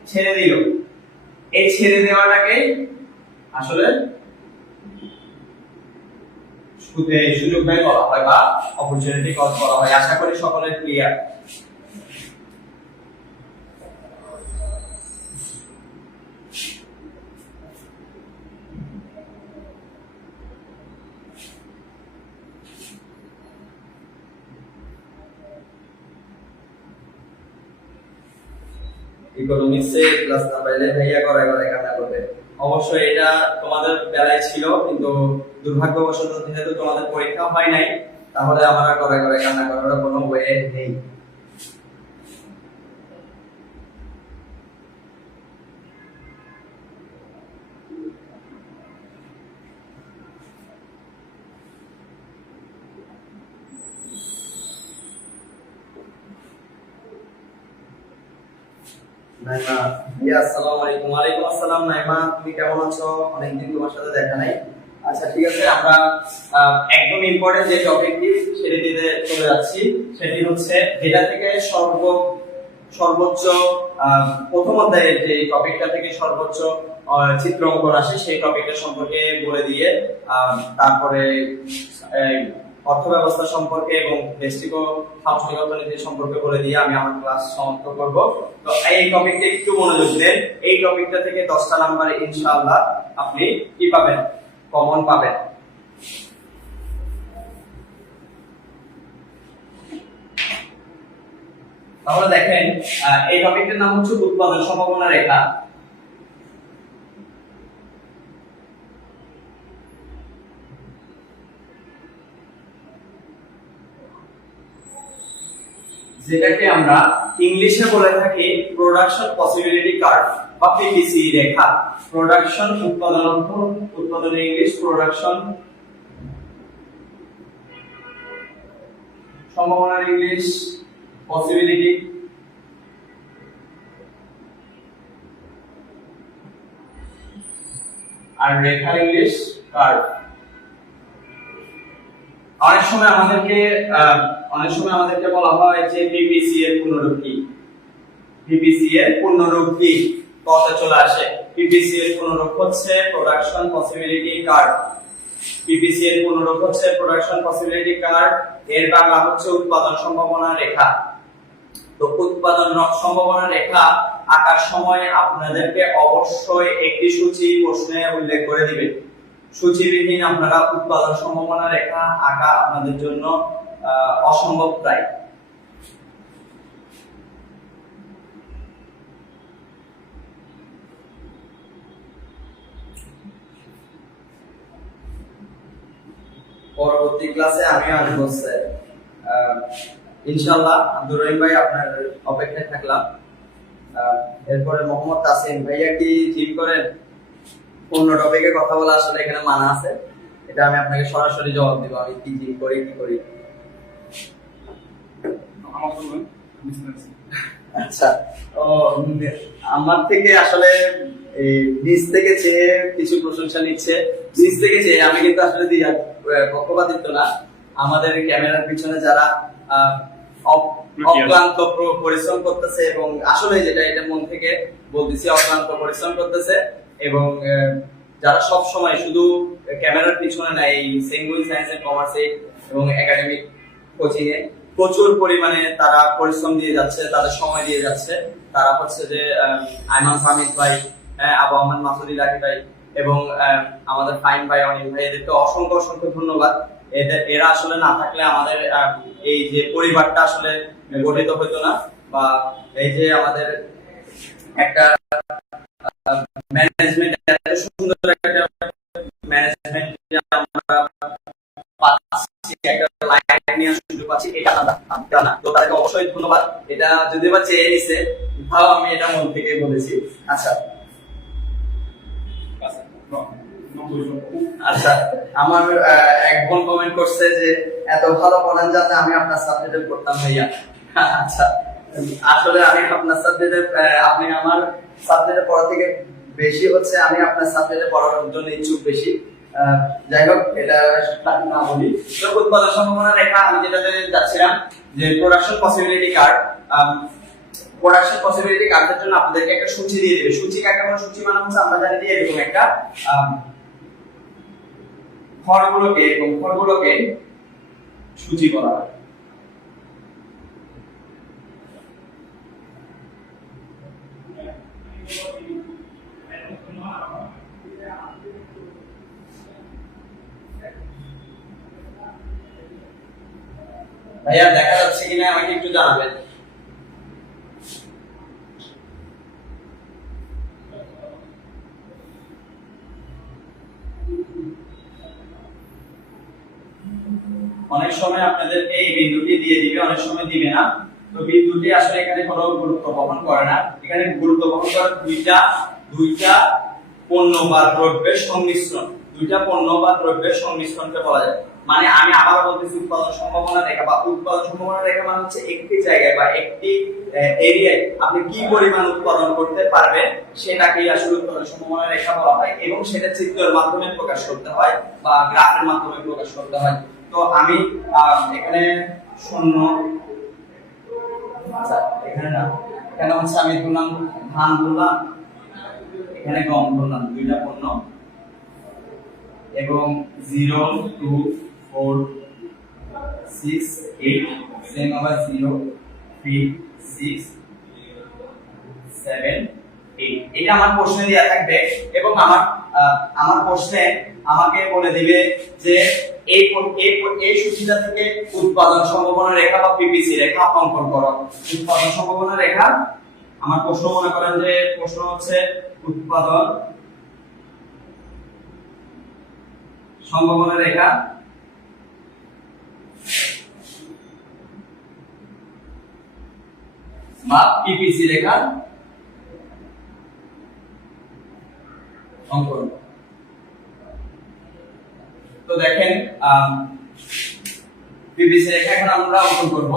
ছেড়ে দিল। এই ছেড়ে দেওয়াটাকে আসলে সুযোগ ব্যয় বলা হয় বা অপরচুনিটি কস্ট বলা হয়। আশা করি সকলের ক্লিয়ার। ইকোনমিক্সে ক্লাস না পাইলে ভাইয়া করে কান্না করবে। অবশ্যই এটা তোমাদের বেলায় ছিল, কিন্তু দুর্ভাগ্যবশত যেহেতু তোমাদের পরীক্ষা হয় নাই, তাহলে আমার আর করে করে কান্না করার কোনো ওয়ে নেই। নাইমা, আসসালামু আলাইকুম। ওয়ালাইকুম আসসালাম নাইমা, তুমি কেমন আছো? অনেকদিন তোমার সাথে দেখা নাই। আচ্ছা ঠিক আছে, আমরা একদম ইম্পর্টেন্ট যে টপিকটি সেটিতে চলে যাচ্ছি। সেটি হচ্ছে যেটা থেকে সর্বোচ্চ প্রথম অধ্যায়ের যে টপিকটা থেকে সর্বোচ্চ চিত্র অঙ্কন আসে সেই টপিকটা সম্পর্কে বলে দিয়ে তারপরে অর্থ ব্যবস্থা সম্পর্কে এবং দেশিক ও সামষ্টিক অর্থনীতি সম্পর্কে বলে দিয়ে আমি আমার ক্লাস সমাপ্ত করব। তো এই টপিকটা একটু মনোযোগ দেন। এই টপিকটা থেকে 10টা নাম্বার ইনশাআল্লাহ আপনি কি পাবেন? কমন পাবেন। তাহলে দেখেন, এই টপিকটার নাম হচ্ছে উৎপাদন সম্ভাবনা রেখা। যেটাকে আমরা ইংলিশে বলে থাকি প্রোডাকশন পসিবিলিটি কার্ভ বা পিপিসি রেখা। প্রোডাকশন উৎপাদনের ইংলিশ প্রোডাকশন, সম্ভাবনার ইংলিশ পসিবিলিটি, আর রেখার ইংলিশ কার্ভ। অনেক সময় আমাদেরকে বলা হয় যে পিপিসি এর পূর্ণরূপ কি? পিপিসি এর পূর্ণরূপ কি? কত চলে আসে? পিপিসি এর পূর্ণরূপ হচ্ছে প্রোডাকশন পসিবিলিটি কার্ভ। পিপিসি এর পূর্ণরূপ হচ্ছে প্রোডাকশন পসিবিলিটি কার্ভ। এর বাংলা হচ্ছে উৎপাদন সম্ভাবনা রেখা। তো উৎপাদন সম্ভাবনা রেখা আঁকার সময় আপনাদেরকে অবশ্যই একটি সূচি প্রশ্নে উল্লেখ করে দিবেন। সূচিবিহীন আপনারা উৎপাদন সম্ভাবনা রেখা আঁকা আপনাদের জন্য অসম্ভব প্রায়। পরবর্তী ক্লাসে আমি আসবো স্যার, ইনশাআল্লাহ। আব্দুর রহিম ভাই আপনার অপেক্ষায় থাকলাম। এরপরে মোহাম্মদ তাসিম ভাইয়া কি জিম করেন? অন্য টপিকে কথা বলা আসলে এখানে মানা আছে, এটা আমি আপনাকে সরাসরি জবাব দিব। আমি কি জিম করি কি করি। আচ্ছা, তো আমার থেকে আসলে নিজ থেকে চেয়ে কিছু প্রশংসা নিচ্ছে। নিজ থেকে চেয়ে, আমি কিন্তু আসলে পক্ষপাতিত্ব না। আমাদের ক্যামেরার পিছনে যারা অক্লান্ত পরিশ্রম করতেছে এবং আসলে যেটা এটা মন থেকে বলতেছি, অক্লান্ত পরিশ্রম করতেছে এবং যারা সব সময় শুধু ক্যামেরার পিছনে না, এই সেঙ্গুল সায়েন্স এন্ড কমার্সে এবং একাডেমিক কোচিং এ প্রচুর পরিমাণে তারা পরিশ্রম দিয়ে যাচ্ছে, তাদের সময় দিয়ে যাচ্ছে। তারা হচ্ছে যে আইমান ফামিদ ভাই, আবু আহমদ মাসুদি লাকি ভাই এবং আমাদের ফাইন ভাই, অনিল ভাই, এদেরকে অসংখ্য অসংখ্য ধন্যবাদ। এরা আসলে না থাকলে আমাদের এই যে পরিবারটা আসলে গঠিত হতো না, বা এই যে আমাদের একটা ম্যানেজমেন্ট, এত সুন্দর একটা ম্যানেজমেন্ট আমরা পাচ্ছি, একটা লাইন নিয়ে সুযোগ পাচ্ছি, এটা না। তো তাদেরকে অবশ্যই ধন্যবাদ। এটা যদি বা চেয়ে নিছে, তাও আমি এটা মন থেকে বলেছি। আচ্ছা আচ্ছা, আমার এক বোন কমেন্ট করছে যে এত ভালো পড়ান যাতে আমি আপনার সাবজেক্টে পড়তাম ভাইয়া। আচ্ছা, আসলে আমি আপনার সাবজেক্টে, আপনি আমার সাবজেক্টে পড়া থেকে বেশি হচ্ছে আমি আপনার সাবজেক্টে পড়ার জন্য ইচ্ছুক বেশি। যাই হোক, এটা না বলি। তো উৎপাদন সম্ভাবনা রেখা আমি যেটাতে যাচ্ছিলাম যে production possibility curve. Production possibility কার্ভের জন্য আপনাদেরকে একটা সূচি দিয়ে দিবে। সূচি কাকে বলে? সূচি মানে হচ্ছে আমরা জানি যে এরকম একটা ঘরগুলোকে সূচি করা হয়। ভাইয়া দেখা যাচ্ছে কিনা আমাকে একটু জানাবেন। অনেক অনেক সময় আপনাদেরকে এই বিন্দুটি দিয়ে দিবে, অনেক সময় দিবে না। তো বিন্দুটি আসলে এখানে কোনো গুরুত্ব বহন করে না। এখানে গুরুত্ব বহন করে দুইটা পণ্য বা দ্রব্যের সংমিশ্রণ, দুইটা পণ্য বা দ্রব্যের সংমিশ্রণকে বলা যায়। মানে আমি আবার বলতেছি, উৎপাদন সম্ভাবনা রেখা বা উৎপাদন সম্ভাবনা রেখা মানে হচ্ছে একটি জায়গায় বা একটি এরিয়ায় আপনি কি পরিমাণ উৎপাদন করতে পারবেন সেটাকেই আসলে উৎপাদন সম্ভাবনা রেখা বলা হয়, এবং সেটা চিত্রের মাধ্যমে প্রকাশ করতে হয় বা গ্রাফের মাধ্যমে প্রকাশ করতে হয়। তো আমি এখানে শূন্য, আচ্ছা এখানে না, কেন হচ্ছে আমি ধরলাম ধান ধরলাম, এখানে গম ধরলাম, দুইটা পণ্য, এবং 0 2 4 6 8 সেম আবার 0 3 6 7 8 এটা আমার প্রশ্নে দেয়া থাকবে। এবং আমার প্রশ্নে আমাকে বলে দিবে যে এই সূচিটা থেকে উৎপাদন সম্ভাবনা রেখা বা পিপিসি রেখা অঙ্কন করো। উৎপাদন সম্ভাবনা রেখা, আমার প্রশ্ন মনে করেন যে প্রশ্ন হচ্ছে উৎপাদন সম্ভাবনা রেখা বা পিপিসি রেখা অঙ্কন। তো দেখেন পিপিসি রেখা এখন আমরা অঙ্কন করব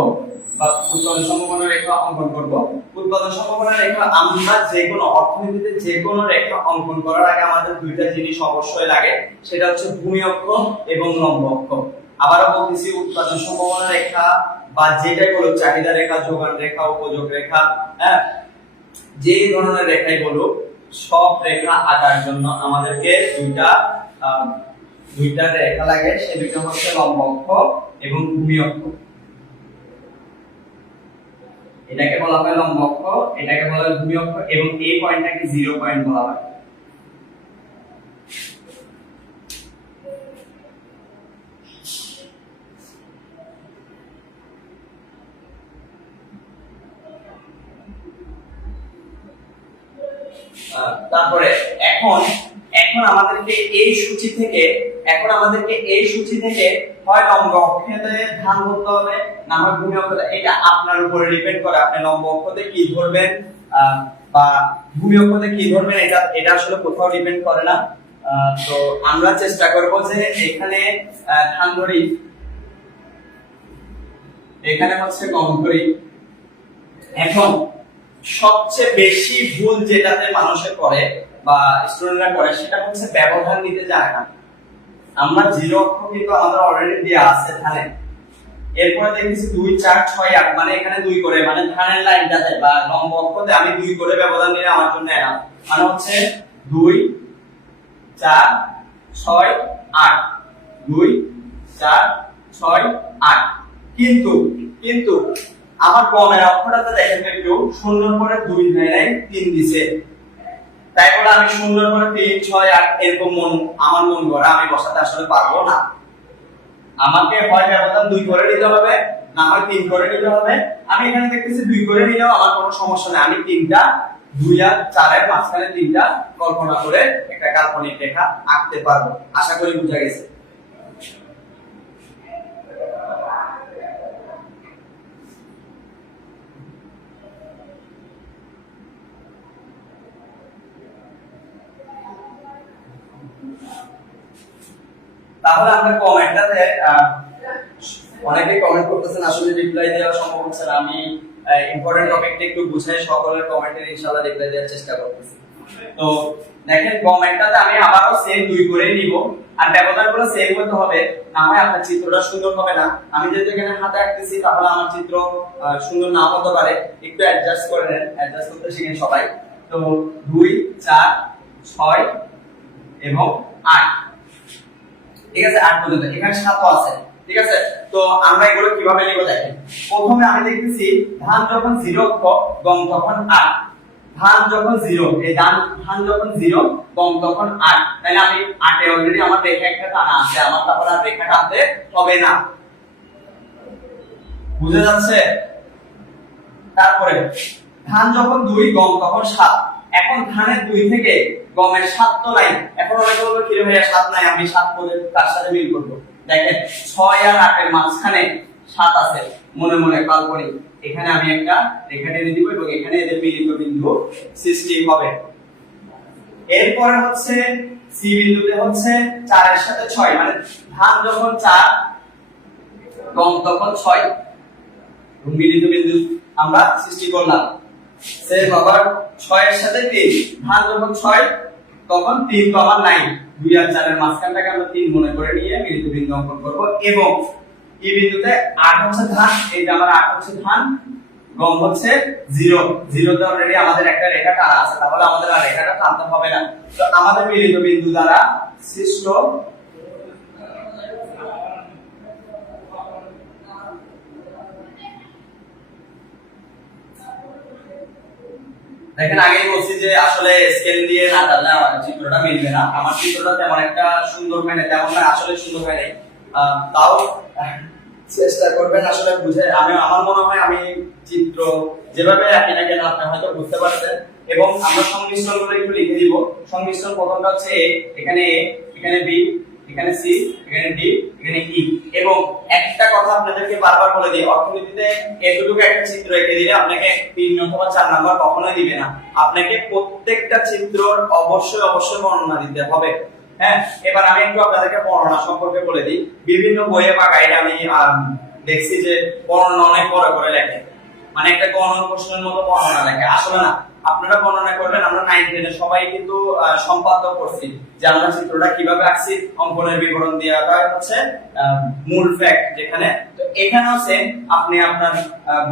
বা উৎপাদন সম্ভাবনা রেখা অঙ্কন করব। উৎপাদন সম্ভাবনা রেখা আমরা যে কোনো অর্থনীতিতে যে কোনো রেখা অঙ্কন করার আগে আমাদের দুইটা জিনিস অবশ্যই লাগে, সেটা হচ্ছে ভূমি অক্ষ এবং লম্ব অক্ষ। আবারও বলতেছি, উৎপাদন সম্ভাবনা রেখা বা যেটাই বলো, চাহিদা রেখা, যোগান রেখা, উপযোগ রেখা, হ্যাঁ, যে ধরনের রেখাই বলো, সব রেখা আঁকার জন্য আমাদেরকে দুইটা রেখা লাগে। সে দুইটা হচ্ছে লম্ব অক্ষ এবং ভূমি অক্ষ। এটাকে বলা হয় লম্ব অক্ষ, এটাকে বলা হয় ভূমি অক্ষ, এবং এই পয়েন্টটাকে 0 পয়েন্ট বলা হয়। তারপরে এখন আমাদেরকে এই সূচি থেকে হয় লম্ব অক্ষতে ধান ধরতে হবে, না হয় ভূমি অক্ষতে। এটা আপনার উপরে ডিপেন্ড করে, আপনি লম্ব অক্ষতে কি ধরবেন বা ভূমি অক্ষতে কি ধরবেন, এটা আসলে কোথাও ডিপেন্ড করে না। তো আমরা চেষ্টা করব যে এখানে ধান ধরি, এখানে হচ্ছে গম ধরি। এখন সবচেয়ে বেশি ভুল যেটাতে মানুষে করে বা স্টুডেন্টরা করে, সেটা হচ্ছে ব্যবধান নিতে জানে না। আমরা 0 অক্ষ কিন্তু আমাদের অলরেডি দেয়া আছে ধানে, এরপরে দেখতেছি 2 4 6 8, মানে এখানে 2 করে, মানে ধানের লাইনটাতে বা লম্ব অক্ষতে আমি 2 করে ব্যবধান নিলে আমার জন্য এনাফ। মানে হচ্ছে 2 4 6 8, 2 4 6 8। কিন্তু আমার গমের অক্ষরটাতে দেখেন একটু, 0 পরে 2 দেয় নাই, 3 দিছে। তাই বলে আমি 0 পরে 3 6 8 এরকম আমার মন গড়া আমি বসাতে আসলে পারবো না। আমাকে হয় ব্যবধান 2 করে নিতে হবে, না হয় 3 করে নিতে হবে। আমি এখানে দেখতেছি 2 করে নিলেও আমার কোনো সমস্যা নেই। আমি 3টা 2 আর 4 এর মাঝখানে 3টা কল্পনা করে একটা কাল্পনিক রেখা আঁকতে পারবো। আশা করি বুঝা গেছে। তাহলে আমরা কমেন্টটাতে অনেকে কমেন্ট করতেছেন, আসলে রিপ্লাই দেওয়া সম্ভব হচ্ছে না। আমি ইম্পর্টেন্ট টপিকটা একটু বুঝাই, সকলের কমেন্টের ইনশাআল্লাহ রিপ্লাই দেওয়ার চেষ্টা করতেছি। তো দেখেন কমেন্টটাতে আমি আবারও সেম 2 করে নিব, আর ব্যবধানগুলো সেম হতে হবে, না হয় আপনার চিত্রটা সুন্দর হবে না। আমি যেহেতু এখানে হাতে আঁকতেছি, তাহলে আমার চিত্র সুন্দর না হতে পারে, একটু অ্যাডজাস্ট করে নেন, অ্যাডজাস্ট করতে শিখেন সবাই। তো 2 4 6 এবং 8, ঠিক আছে, 8 পর্যন্ত। এখানে 7ও আছে, ঠিক আছে। তো আমরা এগুলো কিভাবে লিখব দেখেন। প্রথমে আমি দেখতেছি ধান যখন 0 অক্ষ, গম তখন 8। ধান যখন 0, এই ধান যখন 0, গম তখন 8, তাহলে আমি 8 এ অলরেডি আমার রেখা একটা টানা আছে, আমার তারপর আর রেখা টানতে হবে না। বুঝা যাচ্ছে? তারপরে ধান যখন 2, গম তখন 7। এখন ধানের 2 থেকে গমের 7 তো নাই। এখন অনেকে বলবে কি রে ভাইয়া 7 নাই, আমি 7 পদের কার সাথে মিল করব? দেখেন 6 আর 8 এর মাঝখানে 7 আছে, মনে মনে কাল্পনিক। এখানে আমি একটা রেখা টেনে দিব এবং এখানে এদের মিলিত বিন্দু সৃষ্টি হবে। এরপরে হচ্ছে সি বিন্দুতে হচ্ছে 4 এর সাথে 6, মানে ধান যখন 4 গম তখন 6, মিলিত বিন্দু আমরা সৃষ্টি করলাম। সেম আবার 6 এর সাথে 3, ধান যখন 6 তখন 3, 9, 2 আর 4 এর মাঝখানটাকে আমরা 3 মনে করে নিয়ে মিলিত বিন্দু অঙ্কন করব। এবং এই বিন্দুতে 8 হচ্ছে ধান, এইটা আমার 8 হচ্ছে ধান, গম হচ্ছে 0, 0 তে অলরেডি আমাদের একটা রেখা টানা আছে, তাহলে আমাদের আর রেখাটা টানতে হবে না। তো আমাদের মিলিত বিন্দু দ্বারা সৃষ্ট দেখেন, আগেই বলছি যে আসলে স্কেল দিয়ে না টানলে আমার চিত্রটা মিলবে না। আমার চিত্রটা তেমন একটা সুন্দর হয় না, তেমন না আসলে সুন্দর হয় নাই, তাও চেষ্টা করবেন আসলে বুঝে। আমার মনে হয় আমি চিত্র যেভাবে আঁকি না কেন আপনি হয়তো বুঝতে পারছেন। এবং আমরা সংমিশ্রণগুলো একটু লিখে দিব। সংমিশ্রণ প্রথমটা হচ্ছে এ, এখানে এ, এখানে বি, এখানে সি, এখানে ডি, এখানে ই। এবং একটা কথা আপনাদেরকে বারবার বলে দিই, অর্থনীতিতে এতটুকু একটা চিত্র এঁকে দিলে আপনাকে 3 অথবা 4 নাম্বার কখনোই দিবে না। আপনাকে প্রত্যেকটা চিত্রর অবশ্যই বর্ণনা দিতে হবে। হ্যাঁ, এবার আমি একটু আপনাদেরকে বর্ণনা সম্পর্কে বলে দিই। বিভিন্ন বইয়ে বা গাইডে আমি দেখছি যে বর্ণনা অনেক বড় করে লেখে, মানে একটা গণন প্রশ্নের মতো বর্ণনা লেখে। আসলে না, আপনারা বর্ণনা করবেন। আমরা 9 10 সবাই কিন্তু সম্পাদ্য করছি যে আমরা চিত্রটা কিভাবে আঁকছি, অঙ্কনের বিবরণ দেওয়াটা হচ্ছে মূল ফ্যাক্ট যেখানে। তো এখানেও সেম, আপনি আপনার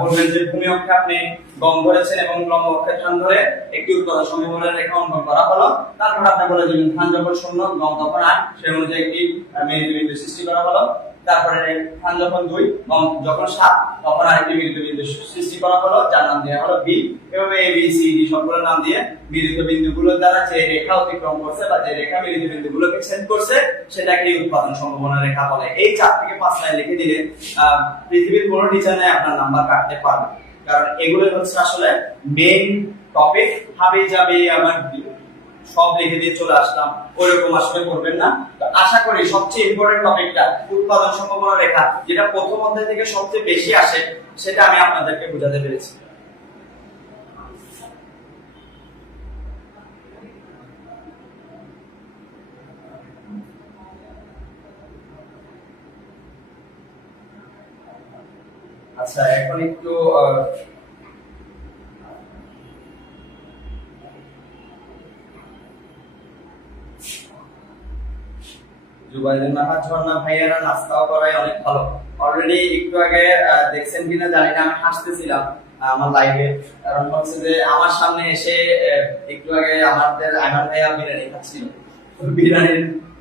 বলবেন যে ভূমি অক্ষে আপনি গম ধরেছেন এবং লম্ব অক্ষে ধান ধরে একটি উৎপাদন সমীকরণের রেখা অঙ্কন করা হলো। তারপর আপনি বলে দিবেন ধান যখন 0 গম তখন 8, সেই অনুযায়ী একটি মিলিত বিন্দু সৃষ্টি করা হলো। তারপরে ধান যখন 2 গম যখন 7 তখন আরেকটি মিলিত বিন্দু সৃষ্টি করা হলো, যার নাম দেওয়া হলো বি। এভাবে এ বি সি ডি সবগুলোর নাম দিয়ে মিলিত বিন্দুগুলোর দ্বারা যে রেখা অতিক্রম করছে বা যে রেখা মিলিত বিন্দুগুলোকে ছেদ করছে সেটাকে উৎপাদন সম্ভাবনা রেখা বলে। এই 4 থেকে 5 লাইন লিখে দিলে পৃথিবীর কোনো টিচার নাই আপনার নাম্বার কাটতে পারবে, কারণ এগুলোই হচ্ছে আসলে মেইন টপিক। হাবি যাবি আমার সব লিখে দিয়ে চলে আসলাম, ওইরকম আসলে করবেন না। তো আশা করি সবচেয়ে ইম্পর্টেন্ট টপিকটা উৎপাদন সম্ভাবনা রেখা, যেটা প্রথম অধ্যায় থেকে সবচেয়ে বেশি আসে, সেটা আমি আপনাদেরকে বোঝাতে পেরেছি। আচ্ছা, এখন একটু জুবাইদুল নাহার ঝর্ণা ভাইয়ারা নাস্তাও করায় অনেক ভালো। অলরেডি একটু আগে দেখছেন কিনা জানি না, আমি হাসতেছিলাম আমার লাইভে, কারণ হচ্ছে যে আমার সামনে এসে একটু আগে আমাদের আয়মান ভাইয়া বিরিয়ানি খাচ্ছিল। বিরিয়ানি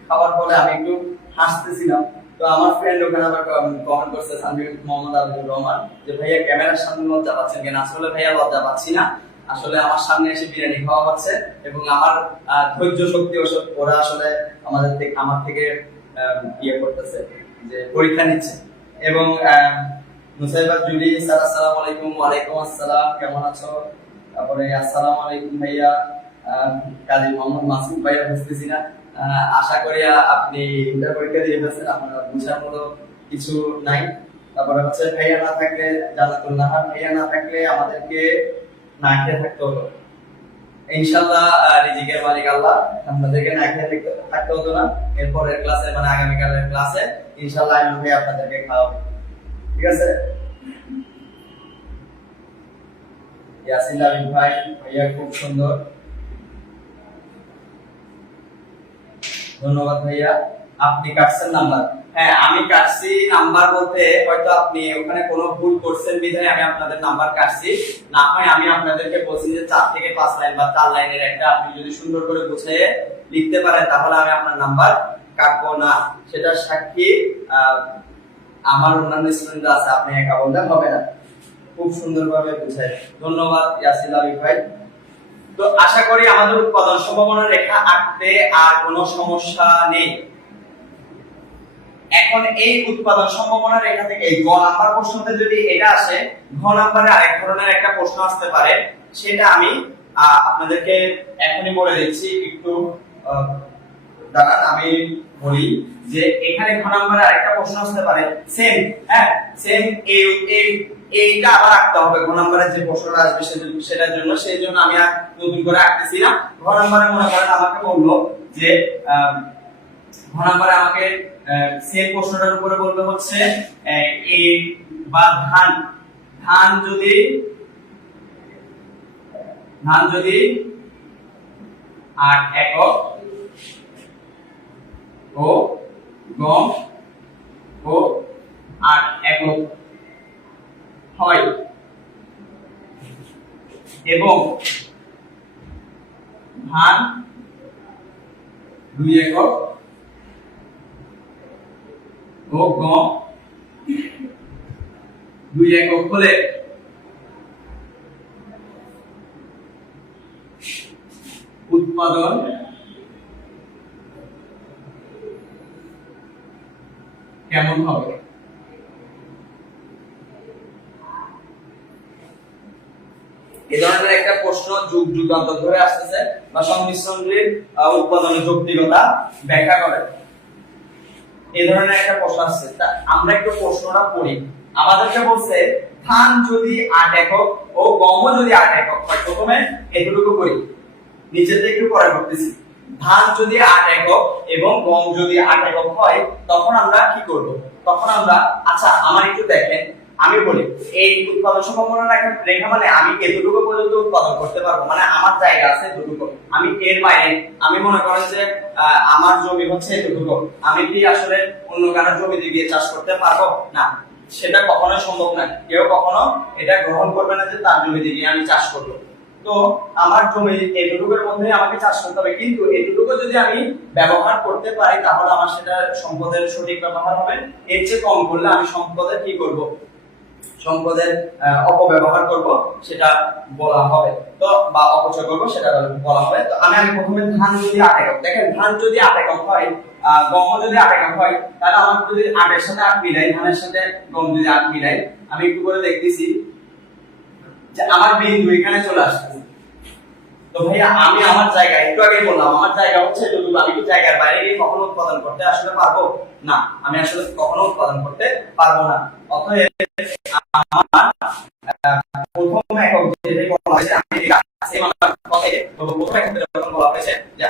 খাওয়ার পরে আমি একটু হাসতেছিলাম। তো আমার ফ্রেন্ড ওখানে আবার কমেন্ট করছে, সানবির মোহাম্মদ আব্দুর রহমান, যে ভাইয়া ক্যামেরার সামনে লজ্জা পাচ্ছেন কেন? আসলে ভাইয়া লজ্জা পাচ্ছি না, আসলে আমার সামনে এসে বিরিয়ানি খাওয়া হচ্ছে এবং আমার ধৈর্য শক্তি ওরা আসলে আমার থেকে ইয়ে করতেছে, যে পরীক্ষা নিচ্ছে। এবং মুসাইবা জুলি স্যার, আসসালামু আলাইকুম। ওয়ালাইকুম আসসালাম, কেমন আছো? তারপরে আসসালামু আলাইকুম ভাইয়া। কাজী মোহাম্মদ মাসুদ ভাইয়া, বুঝতেছি না, আশা করি আপনি ইন্টার পরীক্ষা দিয়ে ফেলছেন, আপনার বুঝার মতো কিছু নাই। তারপরে হচ্ছে ভাইয়া না থাকলে, জান্নাতুল নাহার ভাইয়া না থাকলে আমাদেরকে না খেয়ে থাকতে হতো। ইনশাআল্লাহ রিজিকের মালিক আল্লাহ, আপনাদেরকে না খেয়ে থাকতে হতো না। এরপরের ক্লাসে, মানে আগামীকালের ক্লাসে ইনশাআল্লাহ আমি ভাই আপনাদেরকে খাওয়াবো, ঠিক আছে? ইয়াসিন আলী ভাই, ভাইয়া খুব সুন্দর, ধন্যবাদ ভাইয়া। আপনি কাটছেন নাম্বার? হ্যাঁ, আমি কাটছি নাম্বার বলতে হয়তো আপনি ওখানে কোনো ভুল করছেন বিধায় আমি আপনাদের নাম্বার কাটছি। না হয় আমি আপনাদেরকে বলছি যে 4 থেকে 5 লাইন বা 4 লাইনের একটা আপনি যদি সুন্দর করে গুছিয়ে লিখতে পারেন তাহলে আমি আপনার নাম্বার কাটবো না। সেটা সাক্ষী আমার অন্যান্য স্টুডেন্ট আছে, আপনি একা বললে হবে না। খুব সুন্দরভাবে বুঝায়, ধন্যবাদ ইয়াসিন আলী ভাই। তো আশা করি আমাদের উৎপাদন সম্ভাবনা রেখা আঁকতে আর কোনো সমস্যা নেই। এখন এই উৎপাদন সম্ভাবনা রেখা থেকে এই গ নাম্বার প্রশ্নতে যদি এটা আসে, ঘ নাম্বারে আরেক ধরনের একটা প্রশ্ন আসতে পারে, সেটা আমি আপনাদেরকে এখনই বলে দিচ্ছি। একটু দাঁড়ান আমি বলি যে এখানে ঘ নম্বরে আরেকটা প্রশ্ন আসতে পারে সেম, হ্যাঁ সেম এইটা আবার আঁকতে হবে ঘ নম্বরে যে প্রশ্নটা আসবে সেটার জন্য, সেই জন্য আমি আর নতুন করে আঁকতেছি না। ঘ নম্বরে মনে করেন আমাকে বললো যে ঘ নম্বরে আমাকে সেম প্রশ্নটার উপরে বলবে হচ্ছে এ বা ধান, ধান যদি 8 একক ও গম ও 8 একক হয় এবং ধান 2 একক ও গম 2 একক হলে উৎপাদন কেমন হবে? এই ধরনের একটা প্রশ্ন যুগ যুগান্তর ধরে আসতেছে বা সংমিশ্রণগুলির উৎপাদনের যৌক্তিকতা ব্যাখ্যা করে, এই ধরনের একটা প্রশ্ন আসছে। তা আমরা একটু প্রশ্নটা পড়ি। আমাদেরকে বলছে ধান যদি 8 একক ও গম যদি 8 একক হয়, প্রথমে এতটুকু করি, নিচে থেকে একটু পরে করতেছি। ধান যদি 8 একক এবং গম যদি 8 একক হয় তখন আমরা কি করব? তখন আমরা আচ্ছা আমার একটু দেখেন, আমি বলি এই উৎপাদন সম্ভাবনা রেখা মানে আমি এতটুকু পর্যন্ত উৎপাদন করতে পারবো, মানে আমার জায়গা আছে এতটুকু, আমি এর বাইরে আমি মনে করেন যে আমার জমি হচ্ছে এতটুকু, আমি কি আসলে অন্য কারো জমিতে গিয়ে চাষ করতে পারবো না? সেটা কখনোই সম্ভব না, কেউ কখনো এটা গ্রহণ করবে না যে তার জমিতে গিয়ে আমি চাষ করবো। তো আমার জমি এতটুকুর মধ্যে আমাকে চাষ করতে হবে, কিন্তু এতটুকু যদি আমি ব্যবহার করতে পারি তাহলে আমার সেটা সম্পদের সঠিক ব্যবহার হবে। এর চেয়ে কম করলে আমি সম্পদের কি করব? সম্পদের অপব্যবহার করব, সেটা বলা হবে। তো বা অপচয় করব, সেটা বলা হবে। তো আমি প্রথমে ধান যদি 8 একক, দেখেন ধান যদি 8 একক হয়, গম যদি 8 একক হয়, তাহলে আমার যদি 8 এর সাথে 8 মিলাই, ধানের সাথে গম যদি 8 মিলাই, আমি একটু করে দেখতেছি যে আমার বিন্দু এখানে চলে আসছে। তো ভাইয়া আমি আমার জায়গা একটু আগে বললাম আমার জায়গা হচ্ছে এতটুকু, আমি কি জায়গার বাইরে গিয়ে কখনো উৎপাদন করতে আসলে পারবো না? আমি আসলে কখনো উৎপাদন করতে পারবো না। অতএব আমার প্রথম একক যেটাই বলা হয়েছে, আমি সেম আমার কথাই প্রথম এককে যখন বলা হয়েছে যে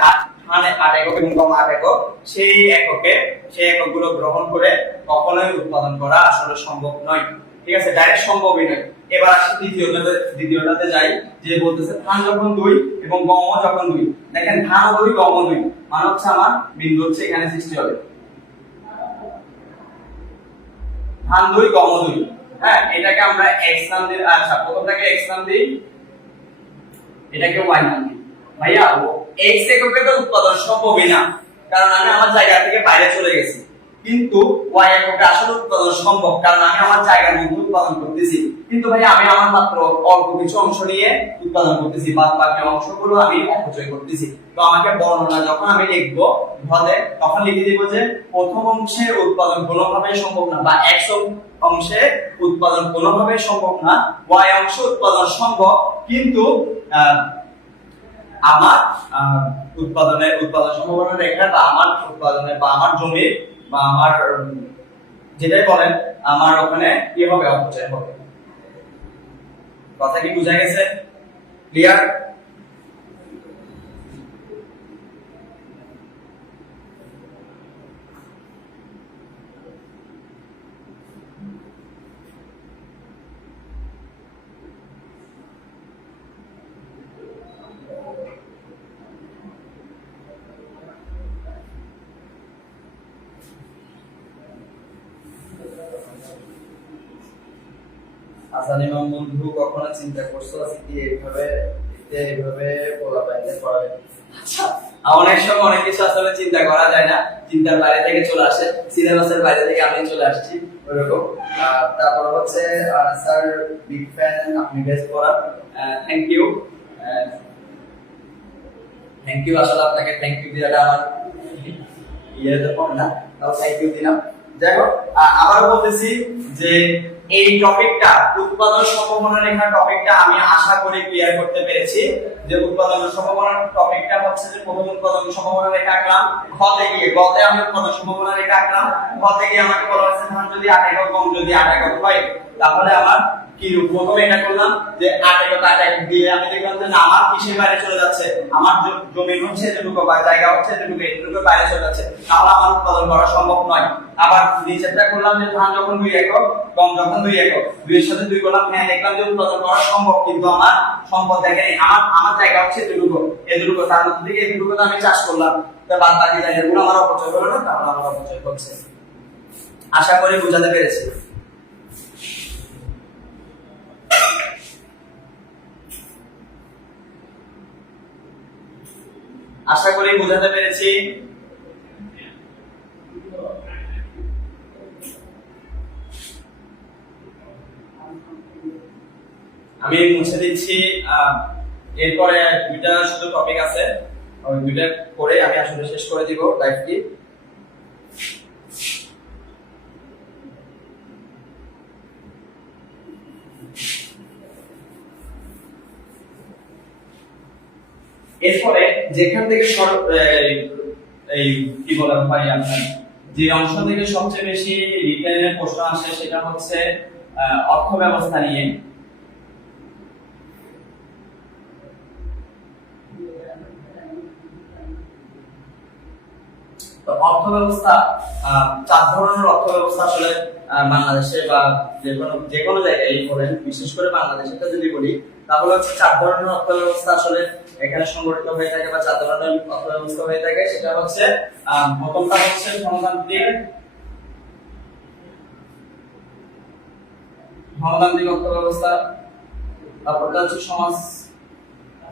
ধানে 8 একক এবং গম 8 একক, সেই এককগুলো গ্রহণ করে কখনোই উৎপাদন করা আসলে সম্ভব নয়। ঠিক আছে, ডাইরেক্ট সম্ভবই নয়। এবার আসি দ্বিতীয়টাতে যাই, যে বলতেছে ধান যখন 2 এবং গম যখন 2, দেখেন ধান 2 গম 2, মানে হচ্ছে আমার বিন্দু হচ্ছে এখানে সৃষ্টি হবে ধান 2 গম 2। হ্যাঁ, এটাকে আমরা x নাম দিই। আচ্ছা প্রথমটাকে x নাম দিই, এটাকে y নাম দিই। ভাইয়া x এককে তো উৎপাদন সম্ভবই না, কারণ আমি আমার জায়গা থেকে বাইরে চলে গেছি। কিন্তু y এককে আসলে উৎপাদন সম্ভব, কারণ আমি আমার জায়গার মধ্যে উৎপাদন করতেছি। কিন্তু ভাই আমি আমার মাত্র অল্প কিছু অংশ নিয়ে উৎপাদন করতেছি, বাদ বাকি অংশগুলো আমি অপচয় করতেছি। তো আমাকে বর্ণনা যখন আমি লিখবো ঘতে, তখন লিখে দিব যে প্রথম অংশের উৎপাদন কোনোভাবেই সম্ভব না, বা x অংশে উৎপাদন কোনোভাবেই সম্ভব না, y অংশ উৎপাদন সম্ভব, কিন্তু আমার উৎপাদন সম্ভাবনা রেখা বা আমার উৎপাদনের বা আমার জমির বা আমার যেটাই বলেন আমার ওখানে কি হবে? অপচয় হবে। কথা কি বোঝা গেছে? ক্লিয়ার? হাসান ইমাম বন্ধু কখনো চিন্তা করছো কি এইভাবে বলা পাইতে পারে? আচ্ছা, অনেক সময় অনেক কিছু আসলে চিন্তা করা যায় না, চিন্তার বাইরে থেকে চলে আসে, সিলেবাসের বাইরে থেকে আমি চলে আসছি ওইরকম। তারপর হচ্ছে স্যার বিগ ফ্যান, আপনি বেস্ট পড়ান, থ্যাংক ইউ আসলে আপনাকে থ্যাংক ইউ দিলাটা আমার ইয়ে তো কম না, তাও থ্যাংক ইউ দিলাম। যাই হোক, আবার বলতেছি যে এই টপিকটা উৎপাদন সম্ভাবনা রেখা টপিকটা আমি আশা করি ক্লিয়ার করতে পেরেছি। যে উৎপাদন সম্ভাবনা টপিকটা হচ্ছে যে প্রথম উৎপাদন সম্ভাবনা রেখা আঁকলাম, ঘতে গিয়ে গতে আমি উৎপাদন সম্ভাবনা রেখা আঁকলাম, ঘতে গিয়ে আমাকে বলা হয়েছে ধান যদি 8 একক গম যদি 8 একক হয় তাহলে আমার কি প্রথমে এটা করলাম যে 8 একক 8 একক দিয়ে আমি দেখলাম যে না আমার কিসের বাইরে চলে যাচ্ছে, আমার জমি হচ্ছে যেটুকু বা জায়গা হচ্ছে যেটুকু এটুকু বাইরে চলে যাচ্ছে, তাহলে আমার উৎপাদন করা সম্ভব নয়। আবার নিচেরটা করলাম যে ধান যখন 2 একক গম যখন 2 একক, 2 এর সাথে 2 করলাম, হ্যাঁ দেখলাম যে উৎপাদন করা সম্ভব, কিন্তু আমার সম্পদ দেখেনি, আমার জায়গা হচ্ছে এটুকু তার মধ্যে থেকে এটুকু তো আমি চাষ করলাম, তো বাদ বাকি জায়গাগুলো আমার অপচয় হলো না, তাহলে আমার অপচয় হচ্ছে। আশা করি বোঝাতে পেরেছি। আশা করি বোঝাতে পেরেছি। আমি মুছে দিচ্ছি, এরপরে দুইটা শুধু টপিক আছে, ওই দুইটা করে আমি আসলে শেষ করে দিব লাইভটি। এরপরে যেখান থেকে এই কি বলা হয় আপনার যে অংশ থেকে সবচেয়ে বেশি রিটেনের প্রশ্ন আসে সেটা হচ্ছে অর্থ ব্যবস্থা নিয়ে। তো অর্থ ব্যবস্থা 4 ধরনের অর্থ ব্যবস্থা আসলে বাংলাদেশে বা যে কোনো জায়গায় বলেন, বিশেষ করে বাংলাদেশে যদি বলি তাহলে হচ্ছে 4 ধরনের অর্থ ব্যবস্থা আসলে এখানে সংগঠিত হয়ে থাকে বা 4 ধরনের অর্থ ব্যবস্থা হয়ে থাকে। সেটা হচ্ছে প্রথমটা হচ্ছে ধনতান্ত্রিক অর্থ ব্যবস্থা, তারপরটা হচ্ছে সমাজতান্ত্রিক,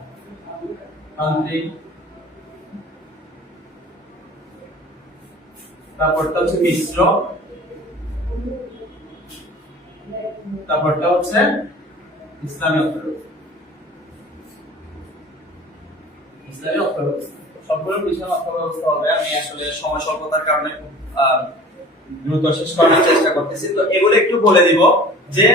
তারপরটা হচ্ছে মিশ্র, তারপরটা হচ্ছে ইসলামী অর্থব্যবস্থা। ইসলামী অর্থব্যবস্থা সবগুলো বিষয় অর্থব্যবস্থা হবে। আমি আসলে সময় স্বল্পতার কারণে দ্রুত শেষ করার চেষ্টা করতেছি। তো এগুলো একটু বলে দিব যে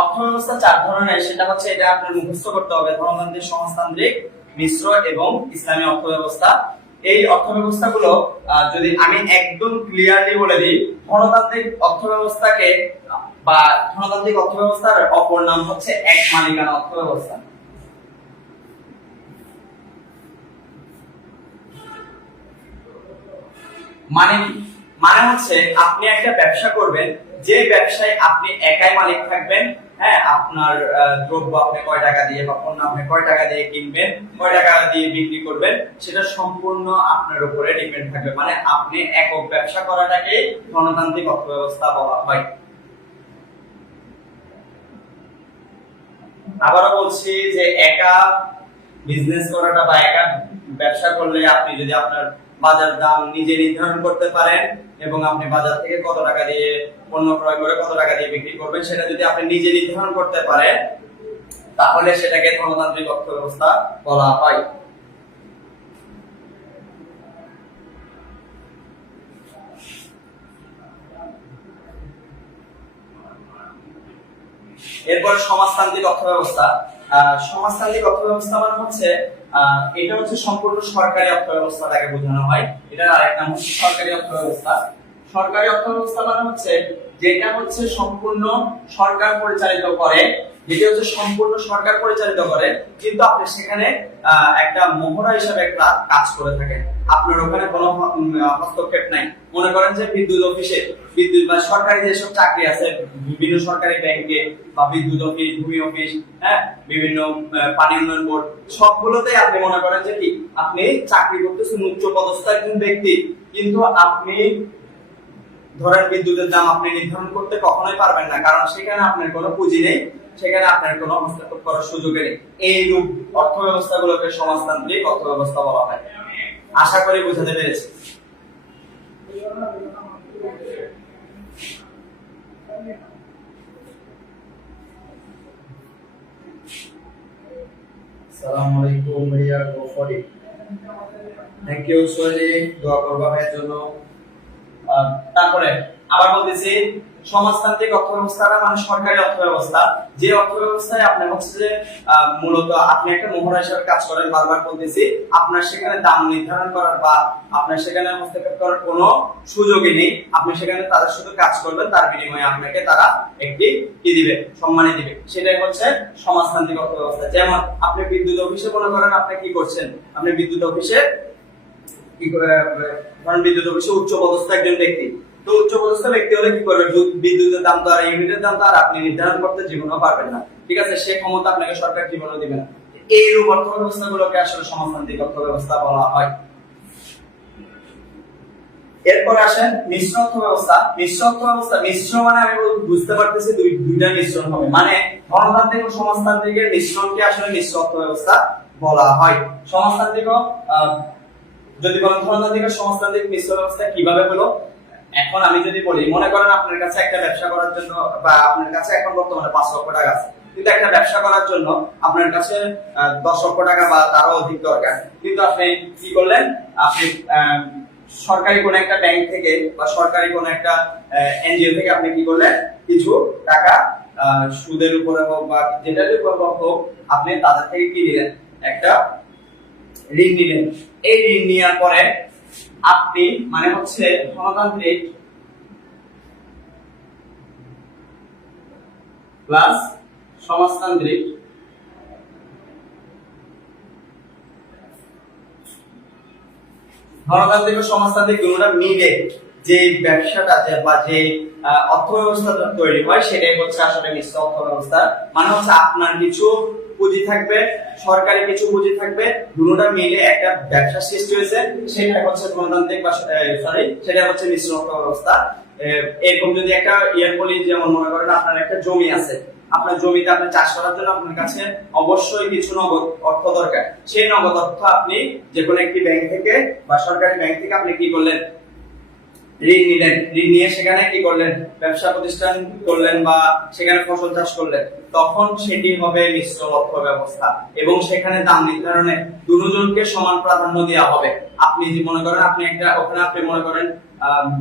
অর্থব্যবস্থা 4 ধরনের, সেটা হচ্ছে এটা আপনার মুখস্থ করতে হবে, ধনতান্ত্রিক, সমাজতান্ত্রিক, মিশ্র এবং ইসলামী অর্থব্যবস্থা। এই অর্থব্যবস্থাগুলো যদি আমি একদম ক্লিয়ারলি বলে দিই, ধনতান্ত্রিক অর্থব্যবস্থাকে বা ধনতান্ত্রিক অর্থব্যবস্থার অপর নাম হচ্ছে এক মালিকানা অর্থব্যবস্থা। মানে হচ্ছে আপনি একটা ব্যবসা করবেন, যে ব্যবসায় আপনি একাই মালিক থাকবেন। হ্যাঁ, আপনার দ্রব্য আপনি কয় টাকা দিয়ে বা পণ্য আপনি কয় টাকা দিয়ে কিনবেন, কয় টাকা দিয়ে বিক্রি করবেন, সেটা সম্পূর্ণ আপনার উপরে ডিপেন্ড থাকবে। মানে আপনি একক ব্যবসা করাটাকে ধনতান্ত্রিক অর্থব্যবস্থা বলা হয়। আবারও বলছি যে একা বিজনেস করাটা বা একা ব্যবসা করলে আপনি যদি আপনার বাজার দাম নিজে নির্ধারণ করতে পারেন এবং আপনি বাজার থেকে কত টাকা দিয়ে পণ্য ক্রয় করে কত টাকা দিয়ে বিক্রি করবেন সেটা যদি আপনি নিজে নির্ধারণ করতে পারেন, তাহলে সেটাকে ধনতান্ত্রিক অর্থব্যবস্থা বলা হয়। এরপর সমাজতান্ত্রিক অর্থব্যবস্থা। সমাজতান্ত্রিক অর্থব্যবস্থা মানে হচ্ছে এটা হচ্ছে সম্পূর্ণ সরকারি অর্থব্যবস্থাটাকে বোঝানো হয়। এটার আরেক নাম হচ্ছে সরকারি অর্থব্যবস্থা। সরকারি অর্থব্যবস্থা মানে হচ্ছে যেটা হচ্ছে সম্পূর্ণ সরকার পরিচালিত করে, যেটা হচ্ছে সম্পূর্ণ সরকার পরিচালিত করে, কিন্তু আপনি সেখানে একটা মহড়া হিসাবে একটা কাজ করে থাকেন, আপনার ওখানে কোনো হস্তক্ষেপ নাই। মনে করেন যে বিদ্যুৎ অফিসে, বিদ্যুৎ বা সরকারি যেসব চাকরি আছে বিভিন্ন সরকারি ব্যাংকে বা বিদ্যুৎ অফিস, ভূমি অফিস, হ্যাঁ, বিভিন্ন পানি উন্নয়ন বোর্ড, সবগুলোতে আপনি মনে করেন যে কি আপনি চাকরি করতেছেন উচ্চ পদস্থ একজন ব্যক্তি, কিন্তু আপনি ধরেন বিদ্যুতের দাম আপনি নির্ধারণ করতে কখনোই পারবেন না, কারণ সেখানে আপনার কোনো পুঁজি নেই, সেখানে আপনার কোনো হস্তক্ষেপ করার সুযোগ নেই। এই রূপ অর্থ ব্যবস্থাগুলোকে সমাজতান্ত্রিক অর্থ ব্যবস্থা বলা হয়। আশা করি বুঝাতে পেরেছি। আসসালামু আলাইকুম ভাইয়া, গোফরি। থ্যাংক ইউ সোহেলি, দোয়া করবা ভাইয়ের জন্য। তারপরে আবার বলতেছি সমাজতান্ত্রিক অর্থব্যবস্থাটা মানে সরকারি অর্থব্যবস্থা, যে অর্থব্যবস্থায় আপনি হচ্ছে যে মূলত আপনি একটা মহড়া হিসেবে কাজ করেন, বারবার বলতেছি আপনার সেখানে দাম নির্ধারণ করার বা আপনার সেখানে হস্তক্ষেপ করার কোনো সুযোগই নেই। আপনি সেখানে তাদের শুধু কাজ করবেন, তার বিনিময়ে আপনাকে তারা একটি কি দিবে, সম্মানী দিবে। সেটাই হচ্ছে সমাজতান্ত্রিক অর্থব্যবস্থা। যেমন আপনি বিদ্যুৎ অফিসে মনে করেন আপনি কি করছেন, আপনি বিদ্যুৎ অফিসে কি ধরেন বিদ্যুৎ অফিসে উচ্চ পদস্থ একজন ব্যক্তি, তো উচ্চ পদস্থ ব্যক্তি হলে কি করবে, বিদ্যুতের দাম তো আর ইউনিটের দাম তো আর আপনি নির্ধারণ করতে জীবনেও পারবেন না, ঠিক আছে, সে ক্ষমতা আপনাকে সরকার জীবনেও দিবে না। এইরূপ অর্থ ব্যবস্থাগুলোকে আসলে সমাজতান্ত্রিক অর্থ ব্যবস্থা বলা হয়। এরপর আসেন মিশ্র অর্থ ব্যবস্থা। মিশ্র অর্থ ব্যবস্থা, মিশ্র মানে আমি বুঝতে পারতেছি দুইটা মিশ্রণ হবে, মানে গণতান্ত্রিক ও সমাজতান্ত্রিকের মিশ্রণকে আসলে মিশ্র অর্থ ব্যবস্থা বলা হয়। সমাজতান্ত্রিক যদি বলেন গণতান্ত্রিক ও সমাজতান্ত্রিক মিশ্র ব্যবস্থা কিভাবে হলো, এখন আমি যদি বলি মনে করেন আপনার কাছে একটা ব্যবসা করার জন্য বা আপনার কাছে এখন বর্তমানে 5 লক্ষ টাকা আছে, কিন্তু একটা ব্যবসা করার জন্য আপনার কাছে 10 লক্ষ টাকা বা তারও অধিক দরকার, কিন্তু আপনি কি করলেন, আপনি সরকারি কোন একটা ব্যাংক থেকে বা সরকারি কোন একটা এনজিও থেকে আপনি কি করলেন, কিছু টাকা সুদের উপরে হোক বা যেটার উপর হোক আপনি তাদের থেকে কি নিলেন, একটা ঋণ নিলেন। এই ঋণ নেওয়ার পরে আপনি মানে হচ্ছে গণতান্ত্রিক প্লাস সমাজতান্ত্রিক গণতান্ত্রিক ও সমাজতান্ত্রিক দুটোটা মিলে যে ব্যবসাটা বা যে অর্থ ব্যবস্থাটা তৈরি হয় সেটাই হচ্ছে আসলে মিশ্র অর্থ ব্যবস্থা। মানে হচ্ছে আপনার কিছু পুঁজি থাকবে, সরকারি কিছু পুঁজি থাকবে, দুটোটা মিলে একটা ব্যবসা সৃষ্টি হয়েছে, সেটা হচ্ছে গণতান্ত্রিক বা সেটা হচ্ছে মিশ্র অর্থ ব্যবস্থা। এরকম যদি একটা বলি, যেমন মনে করেন আপনার একটা জমি আছে, আপনার জমিতে আপনি চাষ করার জন্য আপনার কাছে অবশ্যই কিছু নগদ অর্থ দরকার। সেই নগদ অর্থ আপনি যে কোনো একটি ব্যাংক থেকে বা সরকারি ব্যাংক থেকে আপনি কি করলেন, ঋণ নিলেন। ঋণ নিয়ে সেখানে কি করলেন, ব্যবসা প্রতিষ্ঠান করলেন বা সেখানে ফসল চাষ করলেন, তখন সেটি হবে মিশ্র অর্থ ব্যবস্থা। এবং সেখানে দাম নির্ধারণে দুজনকে সমান প্রাধান্য দেওয়া হবে। আপনি যে মনে করেন আপনি একটা ওখানে আপনি মনে করেন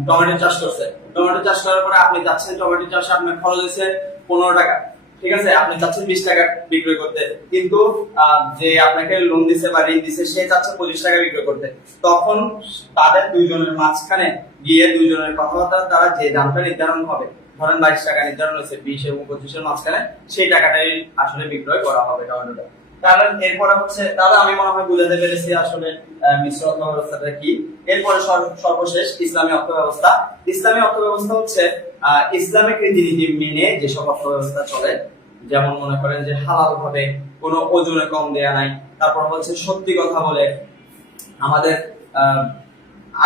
টমেটো চাষ করছেন, টমেটো চাষ করার পরে আপনি যাচ্ছেন টমেটো চাষে আপনার খরচ হয়েছে 15 টাকা, ঠিক আছে, আপনি চাচ্ছেন 20 টাকা বিক্রয় করতে, কিন্তু যে আপনাকে লোন দিছে বা ঋণ দিছে সে চাচ্ছে 25 টাকা বিক্রয় করতে। তখন তাদের দুইজনের মাঝখানে গিয়ে দুইজনের কথাবার্তার দ্বারা যে দামটা নির্ধারণ হবে, ধরেন 22 টাকা নির্ধারণ হয়েছে, 20 এবং 25 এর মাঝখানে সেই টাকাটাই আসলে বিক্রয় করা হবে টমেটোটা। তাহলে এরপরে হচ্ছে, তাহলে আমি মনে হয় বুঝাতে পেরেছি আসলে মিশ্র অর্থ ব্যবস্থাটা কি। এরপরে সর্বশেষ ইসলামী অর্থ ব্যবস্থা। ইসলামী অর্থ ব্যবস্থা হচ্ছে ইসলামিক রীতিনীতি মেনে যেসব অর্থ ব্যবস্থা চলে, যেমন মনে করেন যে হালাল ভাবে, কোনো ওজনে কম দেয়া নাই, তারপর হচ্ছে সত্যি কথা বলে, আমাদের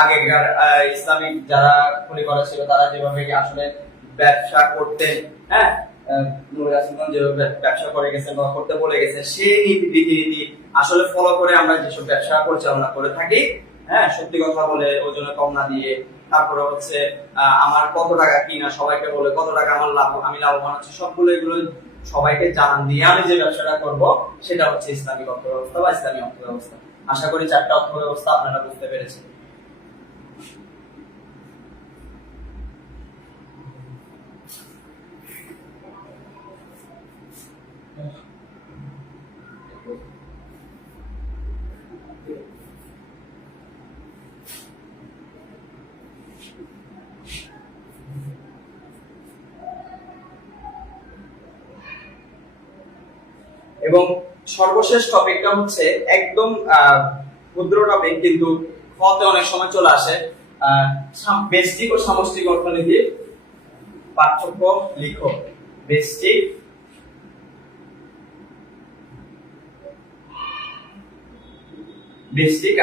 আগেকার ইসলামিক যারা পরিবার ছিল তারা যেভাবে আসলে ব্যবসা করতেন, হ্যাঁ, যেভাবে ব্যবসা করে গেছেন বা করতে বলে গেছে, সেই রীতিনীতি আসলে ফলো করে আমরা যেসব ব্যবসা পরিচালনা করে থাকি, হ্যাঁ, সত্যি কথা বলে, ওজনে কম না দিয়ে, তারপরে হচ্ছে আমার কত টাকা কিনা সবাইকে বলে, কত টাকা আমার লাভ, আমি লাভবান হচ্ছে, সবগুলো এগুলো সবাইকে জানান দিয়ে আমি যে ব্যবসাটা করব সেটা হচ্ছে ইসলামিক অর্থ ব্যবস্থা বা ইসলামী অর্থ ব্যবস্থা। আশা করি 4টা অর্থ ব্যবস্থা আপনারা বুঝতে পেরেছেন। এবং সর্বশেষ টপিকটা হচ্ছে একদম ক্ষুদ্র টপিক, কিন্তু হতে অনেক সময় চলে আসে, ব্যষ্টিক ও সামষ্টিক অর্থনীতির পার্থক্য লিখো। ব্যষ্টিক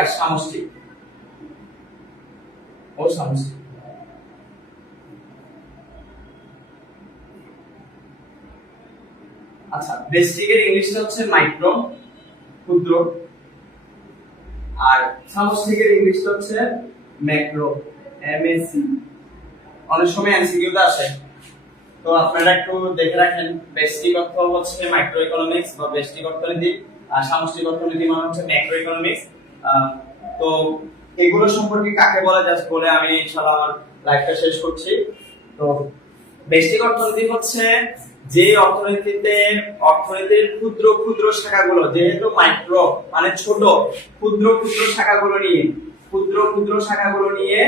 আর সামষ্টিক ও সামষ্টিক। আচ্ছা, ব্যষ্টিকের ইংলিশটা হচ্ছে মাইক্রো, ক্ষুদ্র, আর সামষ্টিকের ইংলিশটা হচ্ছে ম্যাক্রো, এমএসি। অনেক সময় এমসিকিউতে আসে, তো আপনারা একটু দেখে রাখেন। ব্যষ্টিক অর্থ হচ্ছে মাইক্রো ইকোনমিক্স বা ব্যষ্টিক অর্থনীতি, আর সামষ্টিক অর্থনীতি মানে হচ্ছে ম্যাক্রো ইকোনমিক্স। তো এগুলো সম্পর্কে কাকে বলা যায় বলে আমি ইনশাআল্লাহ আমার লাইভটা শেষ করছি। তো ব্যষ্টিক অর্থনীতি হচ্ছে যে অর্থনীতির ক্ষুদ্র ক্ষুদ্র শাখাগুলো, যেহেতু মাইক্রো মানে ছোট, ক্ষুদ্র ক্ষুদ্র শাখাগুলো নিয়ে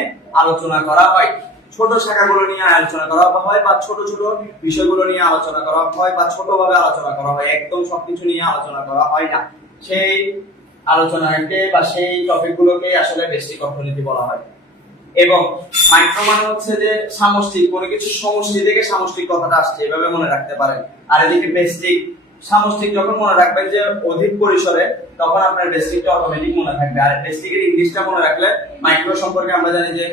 আলোচনা করা হয়। ছোট শাখাগুলো নিয়ে আলোচনা করা হয় বা ছোট ছোট বিষয়গুলো নিয়ে আলোচনা করা হয় বা ছোটভাবে আলোচনা করা হয়, একদম সবকিছু নিয়ে আলোচনা করা হয় না। সেই আলোচনাকে বা সেই টপিকগুলোকে আসলে ব্যষ্টিক অর্থনীতি বলা হয়। এবং মাইক্রো মানে হচ্ছে যে সামষ্টিক, কোনো কিছু সমষ্টি থেকে সামষ্টিক কথাটা আসছে, এভাবে মনে রাখতে পারেন। আর এদিকে ব্যষ্টিক, সামষ্টিক যখন মনে রাখবেন যে অধিক পরিসরে, তখন আপনার ব্যষ্টিকটা অটোমেটিক মনে থাকবে। আর ব্যষ্টিকের ইংলিশটা মনে রাখলে, মাইক্রো সম্পর্কে আমরা জানি যে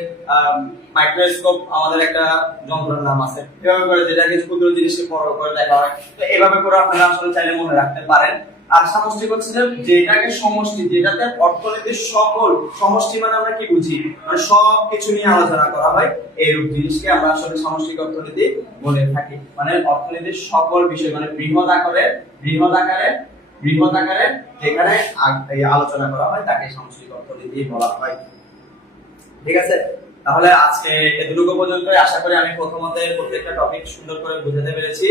মাইক্রোস্কোপ আমাদের একটা যন্ত্রের নাম আছে, এভাবে করে যেটাকে ক্ষুদ্র জিনিসকে বড় করে দেখা হয়। তো এভাবে করে আপনারা আসলে চাইলে মনে রাখতে পারেন। আর সামষ্টিক হচ্ছে যে যেটাকে সমষ্টি, যেটাতে অর্থনীতির সকল, সমষ্টি মানে আমরা কি বুঝি, মানে সব কিছু নিয়ে আলোচনা করা হয়, এইরূপ জিনিসকে আমরা আসলে সামষ্টিক অর্থনীতি বলে থাকি। মানে অর্থনীতির সকল বিষয়, মানে বৃহৎ আকারে যেখানে আলোচনা করা হয় তাকে সামষ্টিক অর্থনীতি বলা হয়। ঠিক আছে, তাহলে আজকে এতটুকু পর্যন্তই। আশা করি আমি প্রথমতে প্রত্যেকটা টপিক সুন্দর করে বুঝাতে পেরেছি।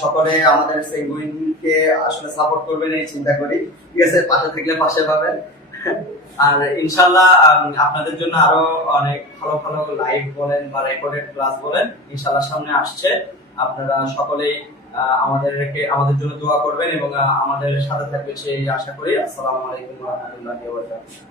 সকলে আমাদের সেগুইনকে আসলে সাপোর্ট করবেন এই চিন্তা করি। ঠিক আছে, পাশে থাকলে পাশে পাবেন। আর ইনশাআল্লাহ আপনাদের জন্য আরো অনেক ভালো ভালো লাইভ বলেন বা রেকর্ডেড ক্লাস বলেন ইনশাআল্লাহ সামনে আসছে। আপনারা সকলেই আমাদের জন্য দোয়া করবেন এবং আমাদের সাথে থাকবেন সেই আশা করি। আসসালামু আলাইকুম ওয়া রাহমাতুল্লাহি ওয়া বারাকাতুহু।